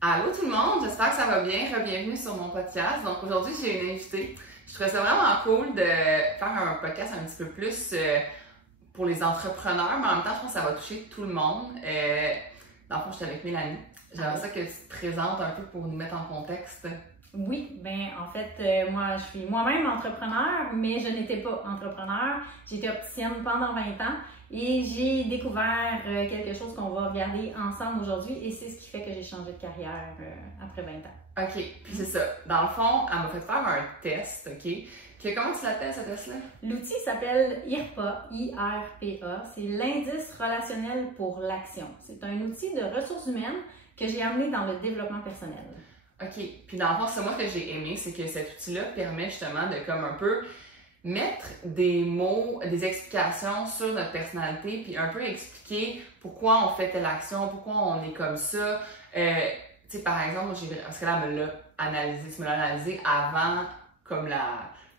Allô tout le monde, j'espère que ça va bien. Bienvenue sur mon podcast. Donc aujourd'hui, j'ai une invitée. Je trouvais ça vraiment cool de faire un podcast un petit peu plus pour les entrepreneurs, mais en même temps, je pense que ça va toucher tout le monde. Dans le fond, j'étais avec Mélanie. J'aimerais ça que tu te présentes un peu pour nous mettre en contexte. Oui, en fait, moi, je suis moi-même entrepreneur, mais je n'étais pas entrepreneur. J'étais opticienne pendant 20 ans et j'ai découvert quelque chose qu'on va regarder ensemble aujourd'hui et c'est ce qui fait que j'ai changé de carrière après 20 ans. OK, puis c'est ça. Dans le fond, elle m'a fait faire un test, OK? Comment tu l'appelles, ce test-là? L'outil s'appelle IRPA, I-R-P-A. C'est l'indice relationnel pour l'action. C'est un outil de ressources humaines que j'ai amené dans le développement personnel. OK. Puis dans le fond, c'est moi ce que j'ai aimé, c'est que cet outil-là permet justement de comme un peu mettre des mots, des explications sur notre personnalité, puis un peu expliquer pourquoi on fait telle action, pourquoi on est comme ça. Tu sais, par exemple, parce que là, tu me l'as analysé avant comme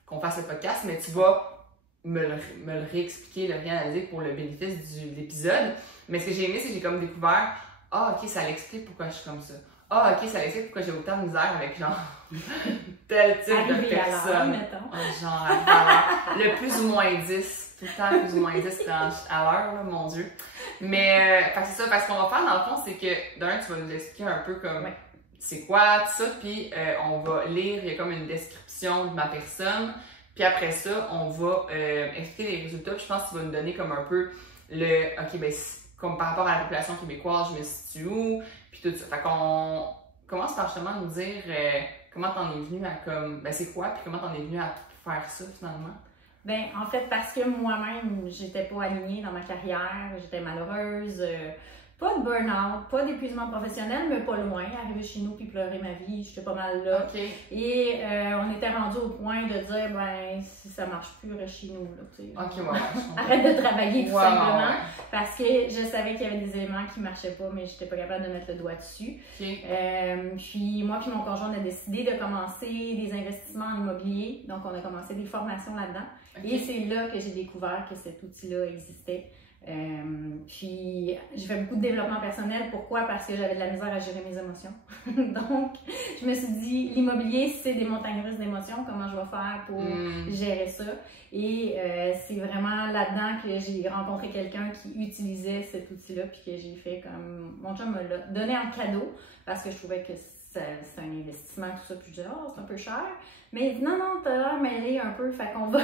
qu'on fasse le podcast, mais tu vas me le réexpliquer, le réanalyser pour le bénéfice de l'épisode. Mais ce que j'ai aimé, c'est que j'ai comme découvert, OK, ça l'explique pourquoi je suis comme ça. OK, ça l'explique pourquoi j'ai autant de misère avec genre tel type de personne. Genre le plus ou moins 10, tout le temps plus ou moins 10 à l'heure, là, mon Dieu. Mais c'est ça, parce qu'on va faire dans le fond, c'est que d'un, tu vas nous expliquer un peu comme c'est quoi, tout ça, puis on va lire, il y a comme une description de ma personne, puis après ça, on va expliquer les résultats, puis je pense que tu vas nous donner comme un peu OK, ben comme par rapport à la population québécoise, je me situe où, puis tout ça. Fait qu'on commence par justement nous dire comment t'en es venu à comme, ben c'est quoi, puis comment t'en es venu à faire ça finalement? En fait, parce que moi-même, j'étais pas alignée dans ma carrière, j'étais malheureuse, pas de burn-out, pas d'épuisement professionnel, mais pas loin. Arriver chez nous puis pleurer ma vie, j'étais pas mal là. Okay. Et on était rendu au point de dire, si ça marche plus, reste chez nous. Là, arrête de travailler tout simplement. Parce que je savais qu'il y avait des éléments qui marchaient pas, mais j'étais pas capable de mettre le doigt dessus. Okay. Puis moi puis mon conjoint, on a décidé de commencer des investissements en immobilier. Donc on a commencé des formations là-dedans. Okay. Et c'est là que j'ai découvert que cet outil-là existait. Puis j'ai fait beaucoup de développement personnel. Pourquoi? Parce que j'avais de la misère à gérer mes émotions. Donc je me suis dit, l'immobilier, c'est des montagnes russes d'émotions. Comment je vais faire pour gérer ça? Et c'est vraiment là-dedans que j'ai rencontré quelqu'un qui utilisait cet outil-là, puis que j'ai fait comme... Mon chum me l'a donné en cadeau parce que je trouvais que c'est un investissement, tout ça. Puis je disais, c'est un peu cher. Mais il dit, non, t'as l'air mêlé un peu, fait qu'on va,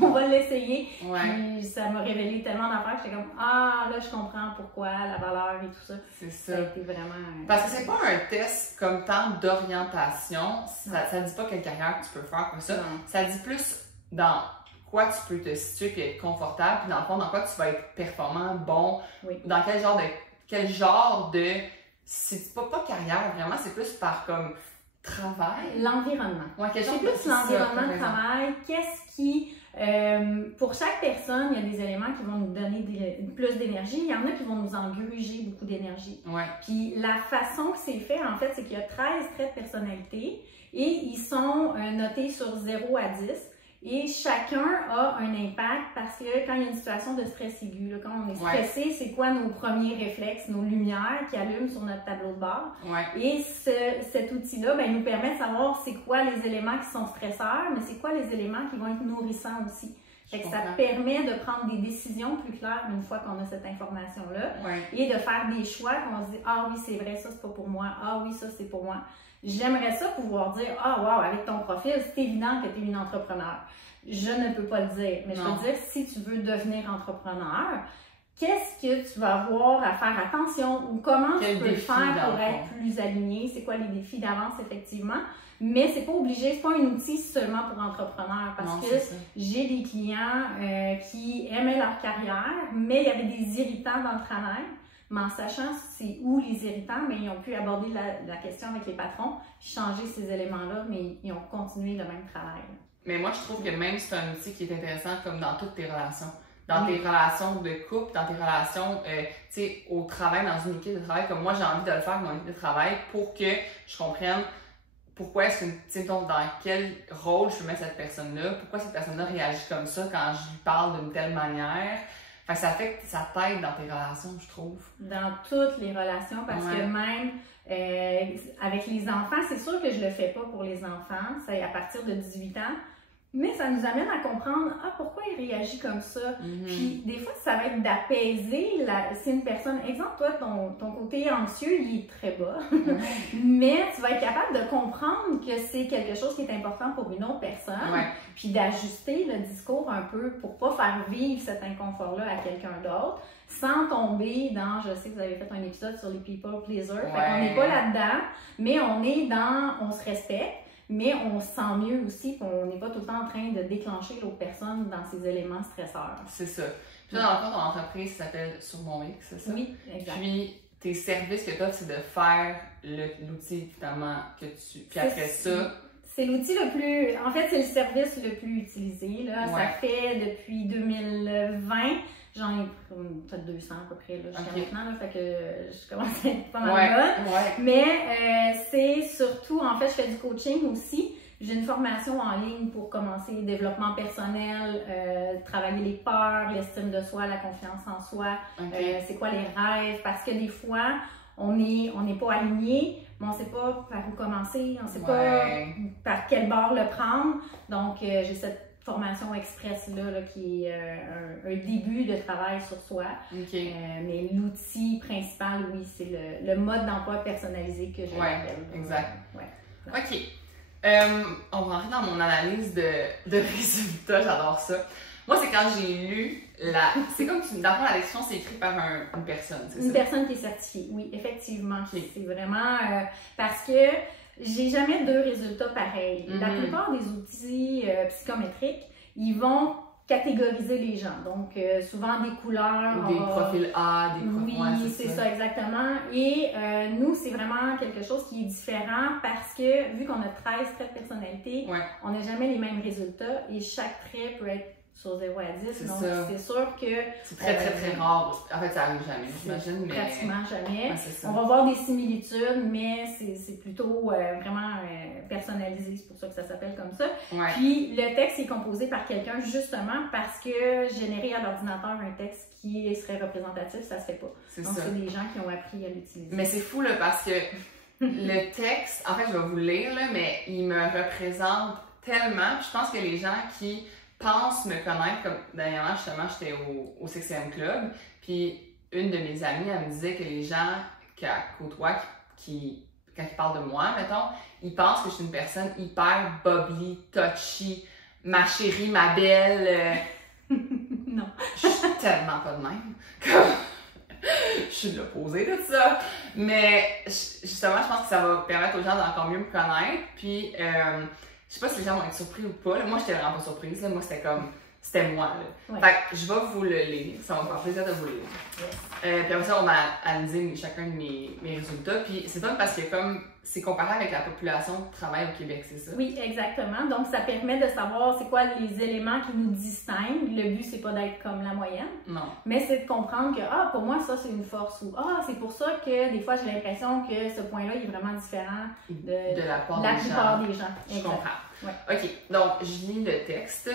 on va l'essayer. Ouais. Puis ça m'a révélé tellement d'affaires que j'étais comme, là, je comprends pourquoi, la valeur et tout ça. C'est ça. Ça a été vraiment... Parce que c'est pas un test comme tant d'orientation. Ça dit pas quelle carrière tu peux faire comme ça. Non. Ça dit plus dans quoi tu peux te situer et être confortable, puis dans le fond, dans quoi tu vas être performant, bon, dans quel genre de c'est pas carrière, vraiment, c'est plus par comme travail. L'environnement. Ouais, c'est plus l'environnement de travail. Qu'est-ce qui... pour chaque personne, il y a des éléments qui vont nous donner plus d'énergie. Il y en a qui vont nous engruger beaucoup d'énergie. Ouais. Puis la façon que c'est fait, en fait, c'est qu'il y a 13 traits de personnalité et ils sont notés sur 0 à 10. Et chacun a un impact parce que quand il y a une situation de stress aigu, là, quand on est stressé, c'est quoi nos premiers réflexes, nos lumières qui allument sur notre tableau de bord. Ouais. Et cet outil-là nous permet de savoir c'est quoi les éléments qui sont stresseurs, mais c'est quoi les éléments qui vont être nourrissants aussi. Fait que ça permet de prendre des décisions plus claires une fois qu'on a cette information-là et de faire des choix qu'on se dit « Ah oui, c'est vrai, ça c'est pas pour moi. Ah oui, ça c'est pour moi. » J'aimerais ça pouvoir dire « Ah wow, avec ton profil, c'est évident que tu es une entrepreneur. » Je ne peux pas le dire, mais je peux dire si tu veux devenir entrepreneur, qu'est-ce que tu vas avoir à faire attention ou comment tu peux le faire pour être plus aligné? C'est quoi les défis d'avance, effectivement? Mais c'est pas obligé, c'est pas un outil seulement pour entrepreneurs parce que j'ai des clients qui aimaient leur carrière, mais il y avait des irritants dans le travail. Mais en sachant c'est où les irritants, mais ils ont pu aborder la question avec les patrons, changer ces éléments-là, mais ils ont continué le même travail. Mais moi, je trouve que même c'est un outil qui est intéressant comme dans toutes tes relations. Dans tes relations de couple, dans tes relations au travail, dans une équipe de travail, comme moi, j'ai envie de le faire avec mon équipe de travail pour que je comprenne pourquoi est-ce que, dans quel rôle je peux mettre cette personne-là, pourquoi cette personne-là réagit comme ça quand je lui parle d'une telle manière. Ça fait que ça t'aide dans tes relations, je trouve. Dans toutes les relations, parce que même Avec les enfants, c'est sûr que je le fais pas pour les enfants, c'est à partir de 18 ans. Mais ça nous amène à comprendre, pourquoi il réagit comme ça. Puis des fois, ça va être d'apaiser. Si une personne, exemple, toi, ton côté anxieux, il est très bas. Mais tu vas être capable de comprendre que c'est quelque chose qui est important pour une autre personne. Puis d'ajuster le discours un peu pour pas faire vivre cet inconfort-là à quelqu'un d'autre, sans tomber dans, je sais que vous avez fait un épisode sur les people pleasers. Fait qu'on n'est pas là-dedans, mais on se respecte. Mais on se sent mieux aussi, qu'on n'est pas tout le temps en train de déclencher l'autre personne dans ces éléments stresseurs. C'est ça. Puis là, dans le fond, ton entreprise s'appelle Sur mon X, c'est ça? Oui, exact. Puis, tes services que tu offres, c'est de faire l'outil, finalement, que tu... Puis après ça... C'est l'outil le plus... En fait, c'est le service le plus utilisé, là. Ça fait depuis 2020... J'en ai peut-être 200 à peu près, là, jusqu'à maintenant, là, fait que je commence à être pas mal bonne. Mais c'est surtout, en fait, je fais du coaching aussi. J'ai une formation en ligne pour commencer le développement personnel, travailler les peurs, l'estime de soi, la confiance en soi, c'est quoi les rêves, parce que des fois, on n'est pas aligné, mais on ne sait pas par où commencer, on ne sait pas par quel bord le prendre. Donc, j'ai cette formation express là, qui est un début de travail sur soi. Mais l'outil principal, oui, c'est le mode d'emploi personnalisé que je l'appelle. Exact. OK. On va rentrer dans mon analyse de résultats, j'adore ça. Moi, c'est quand j'ai lu c'est comme dans la description, c'est écrit par une personne, c'est ça? Une personne qui est certifiée, oui, effectivement. C'est vraiment parce que j'ai jamais deux résultats pareils. La plupart des outils psychométriques, ils vont catégoriser les gens. Donc, souvent des couleurs. Des profils A, des profils... Oui, c'est ça, exactement. Et nous, c'est vraiment quelque chose qui est différent parce que, vu qu'on a 13 traits de personnalité, on n'a jamais les mêmes résultats et chaque trait peut être sur 0 à 10. Donc, c'est sûr que... C'est très, très, très rare. En fait, ça arrive jamais, j'imagine. Pratiquement jamais. On va voir des similitudes, mais c'est plutôt vraiment personnalisé. C'est pour ça que ça s'appelle comme ça. Puis, le texte est composé par quelqu'un justement parce que générer à l'ordinateur un texte qui serait représentatif, ça se fait pas. Donc, c'est des gens qui ont appris à l'utiliser. Mais c'est fou, là, parce que le texte, en fait, je vais vous le lire, là, mais il me représente tellement. Je pense que les gens qui pensent me connaître, comme dernièrement, justement, j'étais au 6e Club, puis une de mes amies, elle me disait que les gens qu'elle côtoie, quand ils parlent de moi, mettons, ils pensent que je suis une personne hyper bubbly, touchy, ma chérie, ma belle. Non. Je suis tellement pas de même. Je suis l'opposé de ça. Mais justement, je pense que ça va permettre aux gens d'encore mieux me connaître. Puis, je sais pas si les gens vont être surpris ou pas. Là, moi, j'étais vraiment pas surprise. Là. Moi, c'était moi. Là. Fait que je vais vous le lire. Ça va me faire plaisir de vous le lire. Puis après ça, on va analyser chacun de mes résultats. Puis c'est pas parce que comme c'est comparé avec la population de travail au Québec, c'est ça? Oui, exactement. Donc, ça permet de savoir c'est quoi les éléments qui nous distinguent. Le but, c'est pas d'être comme la moyenne. Non. Mais c'est de comprendre que, pour moi, ça, c'est une force. Ou, c'est pour ça que des fois, j'ai l'impression que ce point-là, il est vraiment différent de la plupart des gens. Je comprends. OK. Donc, je lis le texte.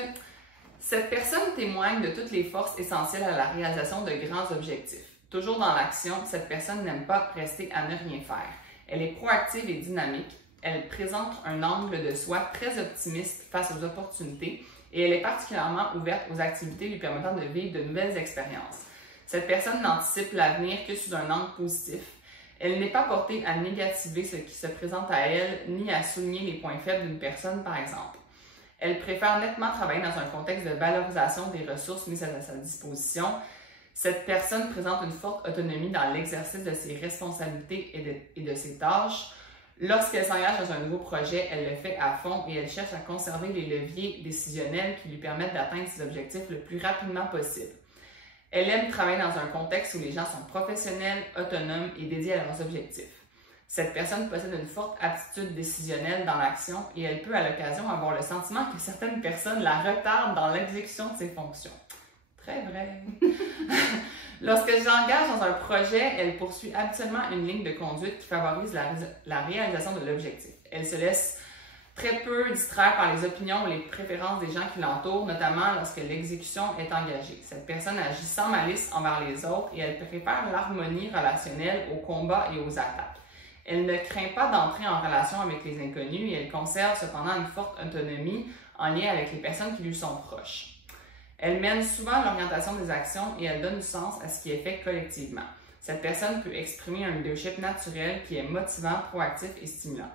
Cette personne témoigne de toutes les forces essentielles à la réalisation de grands objectifs. Toujours dans l'action, cette personne n'aime pas rester à ne rien faire. Elle est proactive et dynamique. Elle présente un angle de soi très optimiste face aux opportunités et elle est particulièrement ouverte aux activités lui permettant de vivre de nouvelles expériences. Cette personne n'anticipe l'avenir que sous un angle positif. Elle n'est pas portée à négativer ce qui se présente à elle ni à souligner les points faibles d'une personne, par exemple. Elle préfère nettement travailler dans un contexte de valorisation des ressources mises à sa disposition. Cette personne présente une forte autonomie dans l'exercice de ses responsabilités et de ses tâches. Lorsqu'elle s'engage dans un nouveau projet, elle le fait à fond et elle cherche à conserver les leviers décisionnels qui lui permettent d'atteindre ses objectifs le plus rapidement possible. Elle aime travailler dans un contexte où les gens sont professionnels, autonomes et dédiés à leurs objectifs. Cette personne possède une forte aptitude décisionnelle dans l'action et elle peut à l'occasion avoir le sentiment que certaines personnes la retardent dans l'exécution de ses fonctions. Très vrai. Lorsqu'elle s'engage dans un projet, elle poursuit habituellement une ligne de conduite qui favorise la réalisation de l'objectif. Elle se laisse très peu distraire par les opinions ou les préférences des gens qui l'entourent, notamment lorsque l'exécution est engagée. Cette personne agit sans malice envers les autres et elle préfère l'harmonie relationnelle au combat et aux attaques. Elle ne craint pas d'entrer en relation avec les inconnus et elle conserve cependant une forte autonomie en lien avec les personnes qui lui sont proches. Elle mène souvent l'orientation des actions et elle donne du sens à ce qui est fait collectivement. Cette personne peut exprimer un leadership naturel qui est motivant, proactif et stimulant.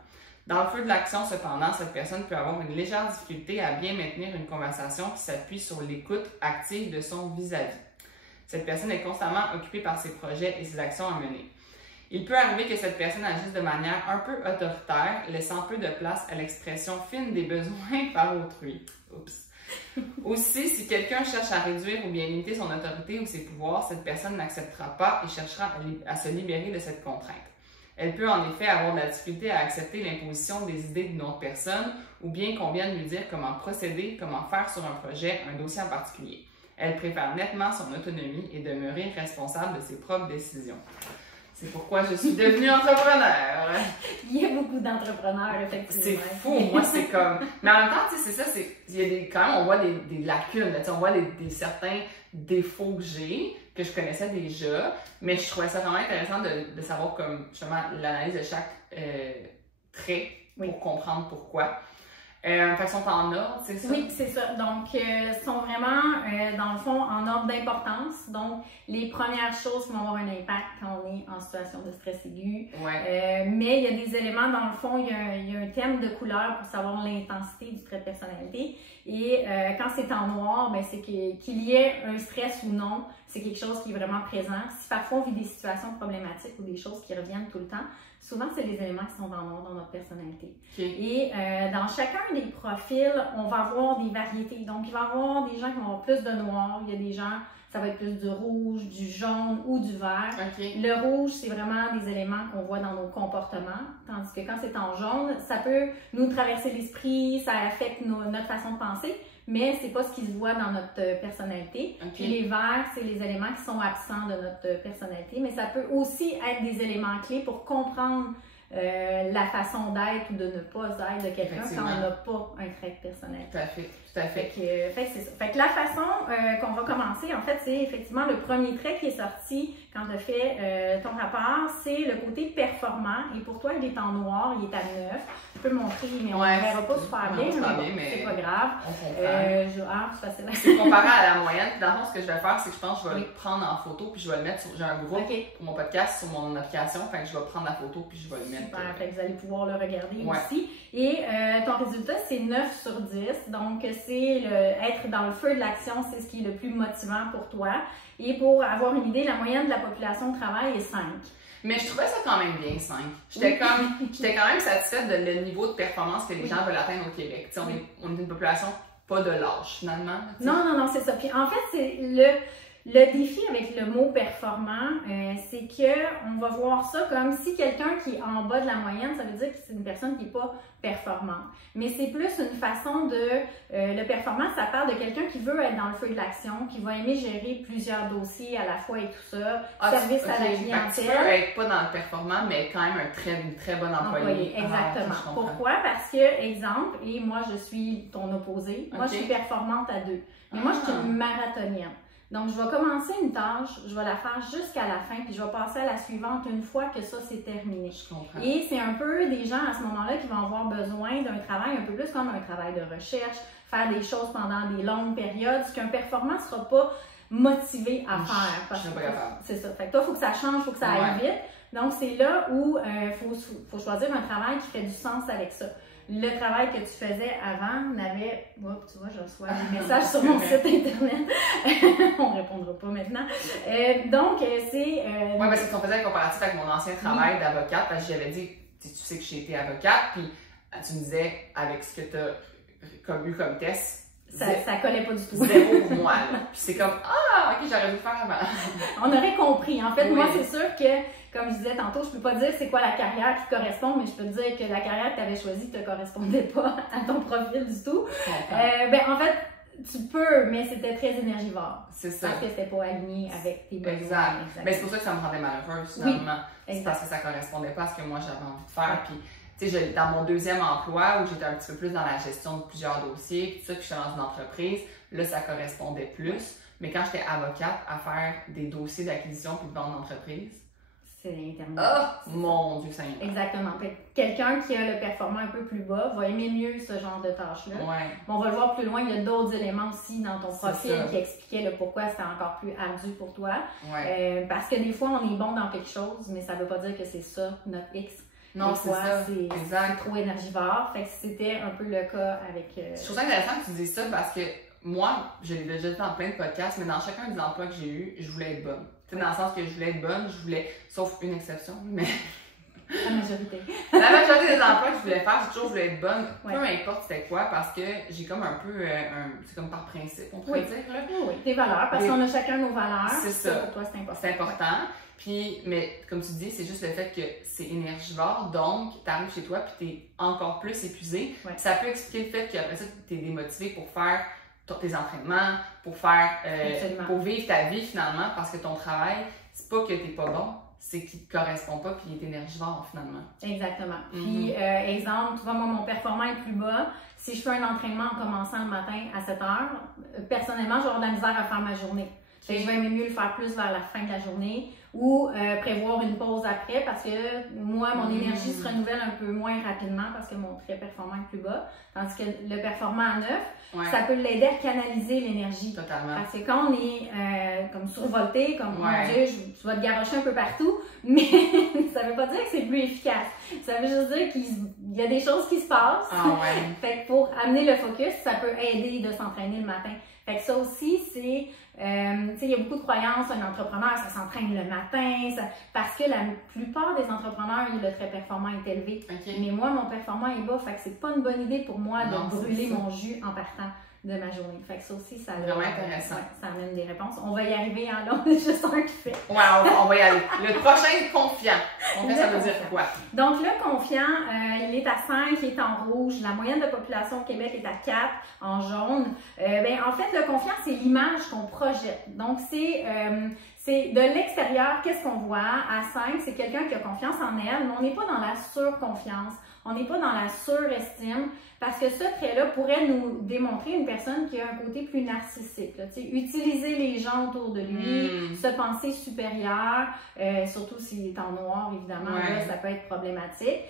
Dans le feu de l'action, cependant, cette personne peut avoir une légère difficulté à bien maintenir une conversation qui s'appuie sur l'écoute active de son vis-à-vis. Cette personne est constamment occupée par ses projets et ses actions à mener. Il peut arriver que cette personne agisse de manière un peu autoritaire, laissant peu de place à l'expression fine des besoins par autrui. Oups. Aussi, si quelqu'un cherche à réduire ou bien limiter son autorité ou ses pouvoirs, cette personne n'acceptera pas et cherchera à se libérer de cette contrainte. Elle peut en effet avoir de la difficulté à accepter l'imposition des idées d'une autre personne ou bien qu'on vienne lui dire comment procéder, comment faire sur un projet, un dossier en particulier. Elle préfère nettement son autonomie et demeurer responsable de ses propres décisions. C'est pourquoi je suis devenue entrepreneur. Il y a beaucoup d'entrepreneurs, effectivement. C'est fou, moi c'est comme... Mais en même temps, tu sais, c'est ça, il y a quand même, on voit des lacunes, on voit certains défauts que j'ai, que je connaissais déjà, mais je trouvais ça vraiment intéressant de savoir comme, justement, l'analyse de chaque trait pour comprendre pourquoi. Fait qu'ils sont en ordre, c'est ça? Oui, c'est ça. Donc, ils sont vraiment, dans le fond, en ordre d'importance. Donc, les premières choses qui vont avoir un impact quand on est en situation de stress aigu. Ouais. Mais il y a des éléments, dans le fond, il y a un thème de couleur pour savoir l'intensité du trait de personnalité. Et quand c'est en noir, ben, c'est qu'il y ait un stress ou non, c'est quelque chose qui est vraiment présent. Si parfois on vit des situations problématiques ou des choses qui reviennent tout le temps, souvent c'est les éléments qui sont en noir dans notre personnalité. Okay. Et dans chacun des profils, on va avoir des variétés. Donc il va y avoir des gens qui vont avoir plus de noir, il y a des gens, ça va être plus du rouge, du jaune ou du vert. Okay. Le rouge, c'est vraiment des éléments qu'on voit dans nos comportements, tandis que quand c'est en jaune, ça peut nous traverser l'esprit, ça affecte notre façon de penser, mais c'est pas ce qui se voit dans notre personnalité. Okay. Puis les verts, c'est les éléments qui sont absents de notre personnalité, mais ça peut aussi être des éléments clés pour comprendre la façon d'être ou de ne pas être de quelqu'un quand on n'a pas un trait de personnalité. Tout à fait, tout à fait. Fait que c'est ça. Fait que la façon qu'on va commencer, en fait, c'est effectivement le premier trait qui est sorti quand tu as fait ton rapport, c'est le côté performant. Et pour toi, il est en noir, il est à 9. Je peux montrer, mais on ne verra pas super bien, mais c'est pas grave. C'est facile. C'est comparé à la moyenne. Puis dans le fond, ce que je vais faire, c'est que je pense que je vais le prendre en photo, puis je vais le mettre sur. J'ai un groupe pour mon podcast sur mon application. Fait que je vais prendre la photo, puis je vais le mettre. Super, fait que vous allez pouvoir le regarder aussi. Et ton résultat, c'est 9 sur 10. Donc, c'est être dans le feu de l'action, c'est ce qui est le plus motivant pour toi. Et pour avoir une idée, la moyenne de la population de travail est 5. Mais je trouvais ça quand même bien, 5. J'étais quand même satisfaite de le niveau de performance que les gens veulent atteindre au Québec. On est une population pas de l'âge, finalement. Non, c'est ça. Puis en fait, c'est le défi avec le mot performant, c'est qu'on va voir ça comme si quelqu'un qui est en bas de la moyenne, ça veut dire que c'est une personne qui n'est pas performante. Mais c'est plus une façon de... le performant, ça parle de quelqu'un qui veut être dans le feu de l'action, qui va aimer gérer plusieurs dossiers à la fois et tout ça, service à la clientèle. Tu peux être pas dans le performant, mais quand même une très bonne employée. Exactement. Pourquoi? Parce que, exemple, et moi je suis ton opposé, moi je suis performante à 2. Mais moi je suis une marathonienne. Donc, je vais commencer une tâche, je vais la faire jusqu'à la fin, puis je vais passer à la suivante une fois que ça, c'est terminé. Je comprends. Et c'est un peu des gens à ce moment-là qui vont avoir besoin d'un travail un peu plus comme un travail de recherche, faire des choses pendant des longues périodes, ce qu'un performant ne sera pas motivé à faire. Je suis pas capable. C'est ça. Fait que toi, il faut que ça change, il faut que ça aille vite. Donc, c'est là où faut choisir un travail qui fait du sens avec ça. Le travail que tu faisais avant n'avait... Oh, tu vois, je reçois des messages sur mon site internet. On ne répondra pas maintenant. Donc, c'est... Oui, parce que tu faisais un comparatif avec mon ancien travail d'avocate, parce que j'avais dit, tu sais que j'ai été avocate, puis tu me disais, avec ce que tu as eu comme test, ça collait pas du tout. Zéro pour moi, là. Puis c'est comme, ah, ok, j'aurais dû le faire avant. On aurait compris. En fait, moi, c'est sûr que, comme je disais tantôt, je peux pas dire c'est quoi la carrière qui te correspond, mais je peux te dire que la carrière que tu avais choisie ne te correspondait pas à ton profil du tout. En fait, tu peux, mais c'était très énergivore. C'est ça. Parce que c'était pas aligné avec tes besoins. Exact. Mais c'est pour ça que ça me rendait malheureuse, finalement. C'est parce que ça correspondait pas à ce que moi j'avais envie de faire. Puis, tu sais, dans mon deuxième emploi, où j'étais un petit peu plus dans la gestion de plusieurs dossiers, puis tout ça, puis j'étais dans une entreprise, là, ça correspondait plus. Mais quand j'étais avocate à faire des dossiers d'acquisition puis de vente d'entreprise, c'est intermédiaire. Oh mon Dieu Seigneur! Exactement. Quelqu'un qui a le performant un peu plus bas va aimer mieux ce genre de tâches-là. Ouais. On va le voir plus loin, il y a d'autres éléments aussi dans ton profil qui expliquaient le pourquoi c'était encore plus ardu pour toi. Ouais. Parce que des fois, on est bon dans quelque chose, mais ça ne veut pas dire que c'est ça, notre X. Non, c'est ça. C'est trop énergivore. Fait que c'était un peu le cas avec... Je trouve ça intéressant que tu dises ça parce que moi, je l'ai déjà dit dans plein de podcasts, mais dans chacun des emplois que j'ai eus, je voulais être bonne. Dans le sens que je voulais être bonne, sauf une exception, mais... La majorité. La majorité des emplois que je voulais faire, j'ai toujours voulu être bonne, peu importe c'était quoi, parce que j'ai comme un peu, c'est comme par principe, on pourrait dire, là. Oui, tes valeurs, parce qu'on a chacun nos valeurs. C'est ça. Pour toi, c'est important. C'est important. Puis, mais comme tu dis, c'est juste le fait que c'est énergivore, donc tu arrives chez toi puis tu es encore plus épuisé. Ça peut expliquer le fait qu'après ça, tu es démotivé pour faire tes entraînements, pour vivre ta vie finalement, parce que ton travail, c'est pas que t'es pas bon, c'est qu'il te correspond pas puis il est énergivore finalement. Exactement. Puis, exemple, tu vois, moi, mon performant est plus bas. Si je fais un entraînement en commençant le matin à 7 heures, personnellement, je vais avoir de la misère à faire ma journée. Je vais aimer mieux le faire plus vers la fin de la journée ou prévoir une pause après parce que moi, mon énergie se renouvelle un peu moins rapidement parce que mon très performant est plus bas. Tandis que le performant à 9, ça peut l'aider à canaliser l'énergie. Totalement. Parce que quand on est comme survolté, comme mon Dieu, tu vas te garrocher un peu partout, mais ça veut pas dire que c'est plus efficace. Ça veut juste dire qu'il y a des choses qui se passent. Fait que pour amener le focus, ça peut aider de s'entraîner le matin. Fait que ça aussi, c'est, tu sais, il y a beaucoup de croyances, un entrepreneur, ça s'entraîne le matin, parce que la plupart des entrepreneurs, le très performant est élevé. Mais moi, mon performant est bas, fait que c'est pas une bonne idée pour moi de brûler mon jus en partant de ma journée. Fait que ça aussi, ça amène des réponses. On va y arriver, hein, là, on est juste un qui fait. Ouais, on va y aller. Le prochain, confiant. Confiant, ça veut dire quoi? Donc, le confiant, il est à 5, il est en rouge. La moyenne de population au Québec est à 4, en jaune. En fait, le confiant, c'est l'image qu'on projette. Donc, c'est de l'extérieur, qu'est-ce qu'on voit? À 5, c'est quelqu'un qui a confiance en elle, mais on n'est pas dans la surconfiance. On n'est pas dans la surestime parce que ce trait-là pourrait nous démontrer une personne qui a un côté plus narcissique. Là, utiliser les gens autour de lui, se penser supérieur, surtout s'il est en noir, évidemment, là, ça peut être problématique.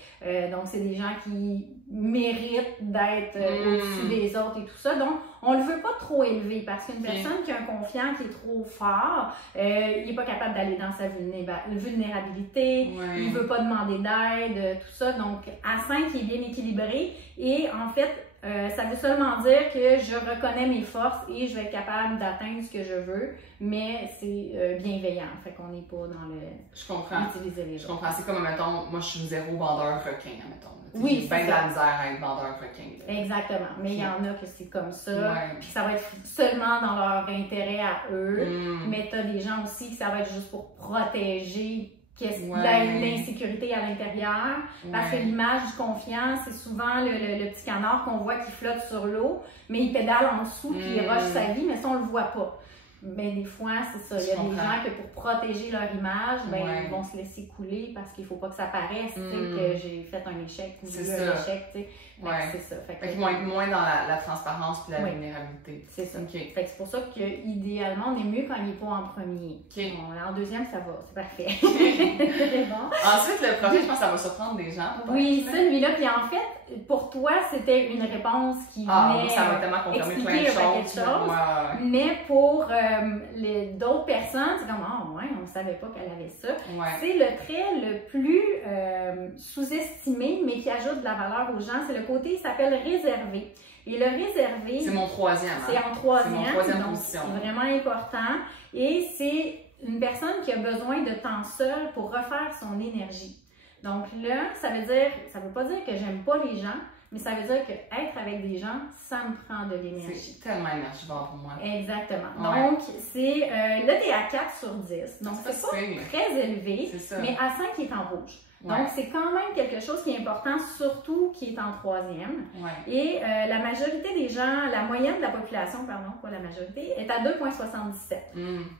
Donc, c'est des gens qui méritent d'être au-dessus des autres et tout ça. Donc, on ne le veut pas trop élever parce qu'une personne qui a un confiant qui est trop fort, il n'est pas capable d'aller dans sa vulnérabilité, il ne veut pas demander d'aide, tout ça. Donc, à 5, il est bien équilibré et en fait, ça veut seulement dire que je reconnais mes forces et je vais être capable d'atteindre ce que je veux, mais c'est bienveillant. Fait qu'on n'est pas dans le... Je comprends. Utiliser les gens. Je comprends. C'est comme, mettons, moi je suis zéro vendeur requin, mettons. Oui, c'est bien de la misère à être vendeur requin. Exactement. Mais il y en a que c'est comme ça. Puis ça va être seulement dans leur intérêt à eux. Mais tu as des gens aussi que ça va être juste pour protéger l'insécurité à l'intérieur. Parce que l'image du confiant, c'est souvent le petit canard qu'on voit qui flotte sur l'eau, mais il pédale en dessous puis il rush sa vie, mais ça, on le voit pas. Mais des fois, c'est ça. Il y a des gens que pour protéger leur image, ils vont se laisser couler parce qu'il ne faut pas que ça paraisse que j'ai fait un échec ou j'ai eu un échec. C'est ça. Fait qu'ils vont être moins dans la transparence et la vulnérabilité. C'est ça. Fait que c'est pour ça qu'idéalement, on est mieux quand il n'est pas en premier. En deuxième, ça va. C'est parfait. Bon. Ensuite, le prochain, je pense que ça va surprendre des gens. Oui, celui-là. Puis en fait, pour toi, c'était une réponse qui venait ça va tellement confirmer plein de choses. Mais pour d'autres personnes, c'est comme, on ne savait pas qu'elle avait ça. C'est le trait le plus sous-estimé, mais qui ajoute de la valeur aux gens. C'est le côté, il s'appelle réservé. Et le réservé... C'est mon troisième. C'est en troisième. C'est mon troisième position. C'est vraiment important. Et c'est une personne qui a besoin de temps seul pour refaire son énergie. Donc là, ça veut pas dire que j'aime pas les gens, mais ça veut dire qu'être avec des gens, ça me prend de l'énergie. C'est tellement énergivore pour moi. Exactement. Donc, là, t'es à 4 sur 10. Donc, c'est pas très élevé, mais à 5, il est en rouge. Ouais. Donc, c'est quand même quelque chose qui est important, surtout qui est en 3e. Ouais. Et la majorité des gens, la moyenne de la population, pardon, pas la majorité, est à 2,77.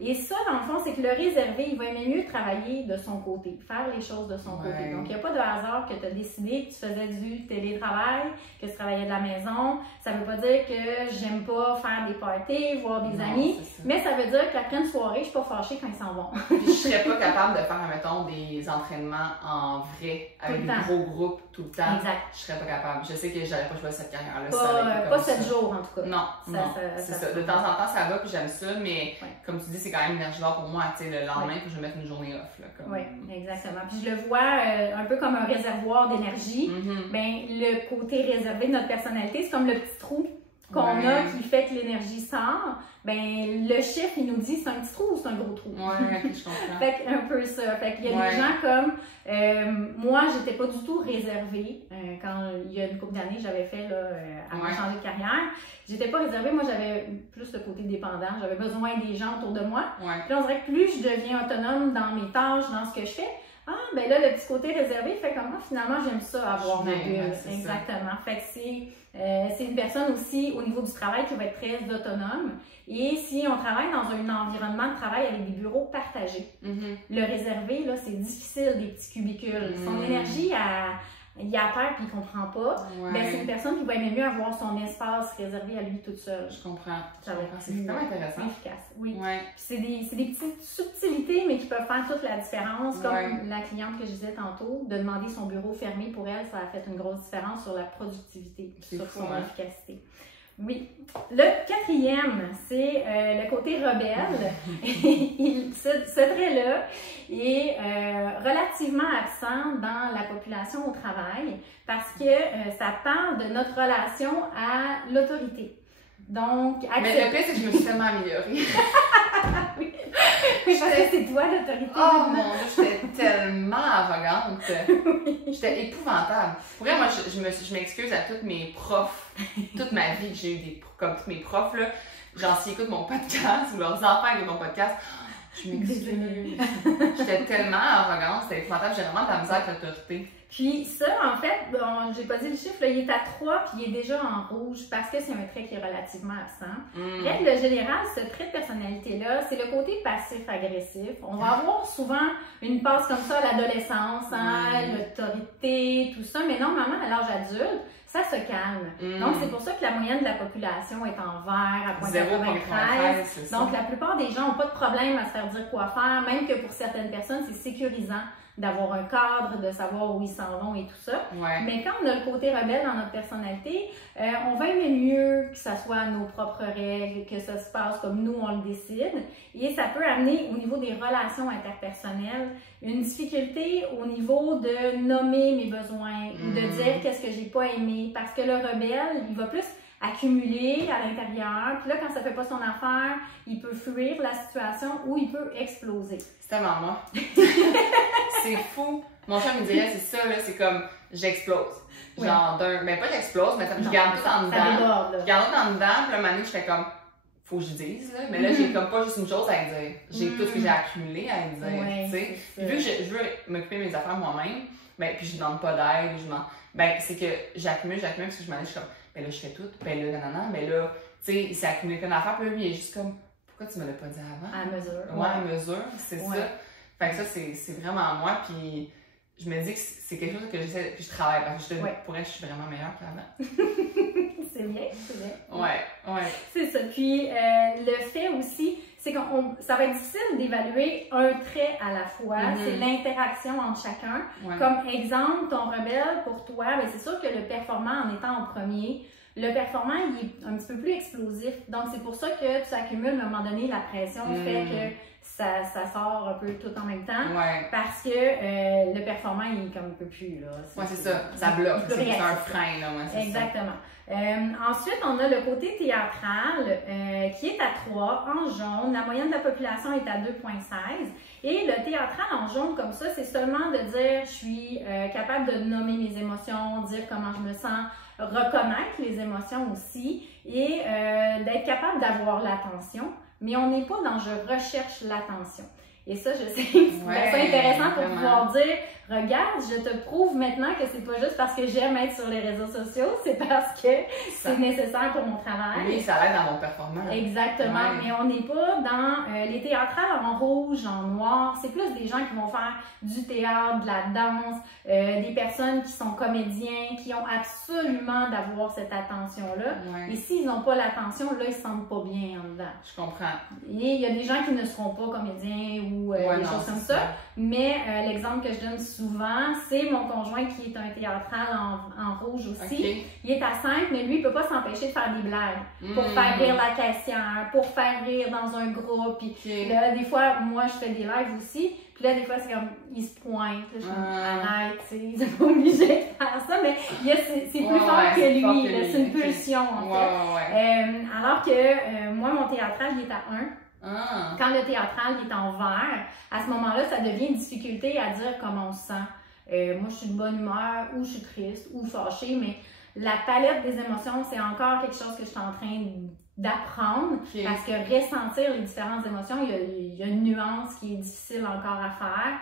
Et ça, dans le fond, c'est que le réservé, il va aimer mieux travailler de son côté, faire les choses de son côté. Donc, il n'y a pas de hasard que tu as décidé que tu faisais du télétravail, que tu travaillais de la maison. Ça ne veut pas dire que j'aime pas faire des parties, voir des amis, mais ça veut dire qu'après une soirée, je suis pas fâchée quand ils s'en vont. Puis je serais pas capable de faire, mettons, des entraînements en vrai, avec des gros groupes tout le temps. Exact. Je serais pas capable. Je sais que j'allais pas choisir cette carrière-là. Pas 7 jours, en tout cas. Non, c'est ça. De temps en temps, ça va, puis j'aime ça, mais comme tu dis, c'est quand même énergivore pour moi. Tu sais, le lendemain, il faut que je mette une journée off. Oui, exactement. Puis je le vois un peu comme un réservoir d'énergie. Ben, le côté réservé de notre personnalité, c'est comme le petit trou qu'on a qui fait que l'énergie sort. Ben, le chiffre, il nous dit c'est un petit trou ou c'est un gros trou. Oui, je comprends. Fait que, un peu ça. Fait qu'il y a des gens comme moi, j'étais pas du tout réservée. Quand il y a une couple d'années, j'avais fait avant de changer de carrière. J'étais pas réservée. Moi, j'avais plus le côté dépendant. J'avais besoin des gens autour de moi. Puis là, on dirait que plus je deviens autonome dans mes tâches, dans ce que je fais, ben là, le petit côté réservé fait comme moi, finalement, j'aime ça, avoir ma bulle. Exactement. Fait que c'est une personne aussi, au niveau du travail, qui va être très autonome. Et si on travaille dans un environnement de travail avec des bureaux partagés, le réservé, là, c'est difficile, des petits cubicules. Son énergie, il a peur puis il comprend pas. Ben, c'est une personne qui va aimer mieux avoir son espace réservé à lui toute seule. Je comprends. C'est vraiment intéressant. Efficace. Oui. C'est des petites subtilités, mais qui peuvent faire toute la différence. Comme la cliente que je disais tantôt, de demander son bureau fermé pour elle, ça a fait une grosse différence sur la productivité, sur son efficacité. Oui. Le 4e, c'est le côté rebelle. Ce trait-là est relativement absent dans la population au travail parce que ça parle de notre relation à l'autorité. Donc, mais le pire, c'est que je me suis tellement améliorée. Oui, parce que c'est toi l'autorité. Oh mon Dieu, j'étais tellement arrogante. J'étais épouvantable. Pour vrai, moi, je m'excuse à tous mes profs, toute ma vie que j'ai eu comme tous mes profs, là, genre s'ils écoutent mon podcast ou leurs enfants écoutent mon podcast, je m'excuse. J'étais tellement arrogante, c'était épouvantable, j'ai vraiment de la misère avec l'autorité. Puis ça, en fait, bon, j'ai pas dit le chiffre, là, il est à 3 puis il est déjà en rouge parce que c'est un trait qui est relativement absent. Règle générale, ce trait de personnalité-là, c'est le côté passif-agressif. On va avoir souvent une passe comme ça à l'adolescence, l'autorité, tout ça, mais normalement, à l'âge adulte, ça se calme. Donc, c'est pour ça que la moyenne de la population est en vert, à 0,93. Donc, la plupart des gens n'ont pas de problème à se faire dire quoi faire, même que pour certaines personnes, c'est sécurisant d'avoir un cadre, de savoir où ils s'en vont et tout ça. Mais quand on a le côté rebelle dans notre personnalité, on va aimer mieux que ça soit nos propres règles, que ça se passe comme nous, on le décide. Et ça peut amener, au niveau des relations interpersonnelles, une difficulté au niveau de nommer mes besoins ou de dire qu'est-ce que j'ai pas aimé. Parce que le rebelle, il va plus accumuler à l'intérieur. Puis là, quand ça fait pas son affaire, il peut fuir la situation ou il peut exploser. C'est tellement moi. C'est fou. Mon chum me dirait, c'est ça, là, c'est comme j'explose. Genre, ben pas j'explose, mais je garde tout en dedans. Je garde tout en dedans, puis là, maintenant, je fais comme, faut que je dise, là. Mais là, j'ai comme pas juste une chose à dire. J'ai tout ce que j'ai accumulé à dire, tu sais. Vu que je veux m'occuper de mes affaires moi-même, ben, puis je demande pas d'aide, ben, c'est que j'accumule, parce que je m'en dis, je suis comme, ben là, je fais tout, ben là, ben là, tu sais, il s'est accumulé plein d'affaires, puis là, lui, il est juste comme, pourquoi tu me l'as pas dit avant? À mesure. À mesure, c'est ça. Fait que ça, c'est vraiment moi, puis je me dis que c'est quelque chose que j'essaie, puis je travaille, parce que pour elle, je suis vraiment meilleure qu'avant. C'est bien, c'est bien. Ouais. C'est ça. Puis, le fait aussi, c'est que ça va être difficile d'évaluer un trait à la fois. C'est l'interaction entre chacun. Comme exemple, ton rebelle, pour toi, ben, c'est sûr que le performant, en étant en premier, le performant, il est un petit peu plus explosif. Donc, c'est pour ça que tu accumules, à un moment donné, la pression fait que ça sort un peu tout en même temps. Parce que le performant, il est comme un peu plus, là. C'est ça. Ça bloque. C'est un frein, là. Exactement. Ensuite, on a le côté théâtral qui est à 3 en jaune. La moyenne de la population est à 2,16. Et le théâtral en jaune comme ça, c'est seulement de dire je suis capable de nommer mes émotions, dire comment je me sens, reconnaître les émotions aussi et d'être capable d'avoir l'attention. Mais on n'est pas dans je recherche l'attention. Et ça, je sais que c'est Ouais, intéressant pour vraiment. pouvoir dire, regarde, je te prouve maintenant que c'est pas juste parce que j'aime être sur les réseaux sociaux, c'est parce que c'est nécessaire pour mon travail. Oui, ça aide dans mon performance. Exactement, Ouais. mais on n'est pas dans les théâtrales en rouge, en noir. C'est plus des gens qui vont faire du théâtre, de la danse, des personnes qui sont comédiens, qui ont absolument d'avoir cette attention-là. Ouais. Et s'ils n'ont pas l'attention, là, ils se sentent pas bien en dedans. Je comprends. Et il y a des gens qui ne seront pas comédiens ou Ouais, des non, choses comme c'est ça. Mais l'exemple que je donne souvent, c'est mon conjoint qui est un théâtral en rouge aussi. OK. Il est à 5, mais lui, il peut pas s'empêcher de faire des blagues pour Mm. faire rire la caissière, pour faire rire dans un groupe. Puis OK. là, des fois, moi, je fais des lives aussi. Puis là, des fois, c'est comme, il se pointe. Là, je suis comme, arrête, tu sais, il est pas obligé de faire ça. Mais c'est plus fort que lui. Là, c'est une pulsion, en fait. Alors que moi, mon théâtral, il est à 1. Ah. Quand le théâtral est en vert, à ce moment-là, ça devient une difficulté à dire comment on se sent. Moi, je suis de bonne humeur, ou je suis triste, ou fâchée, mais la palette des émotions, c'est encore quelque chose que je suis en train d'apprendre. OK. Parce que ressentir les différentes émotions, il y a une nuance qui est difficile encore à faire.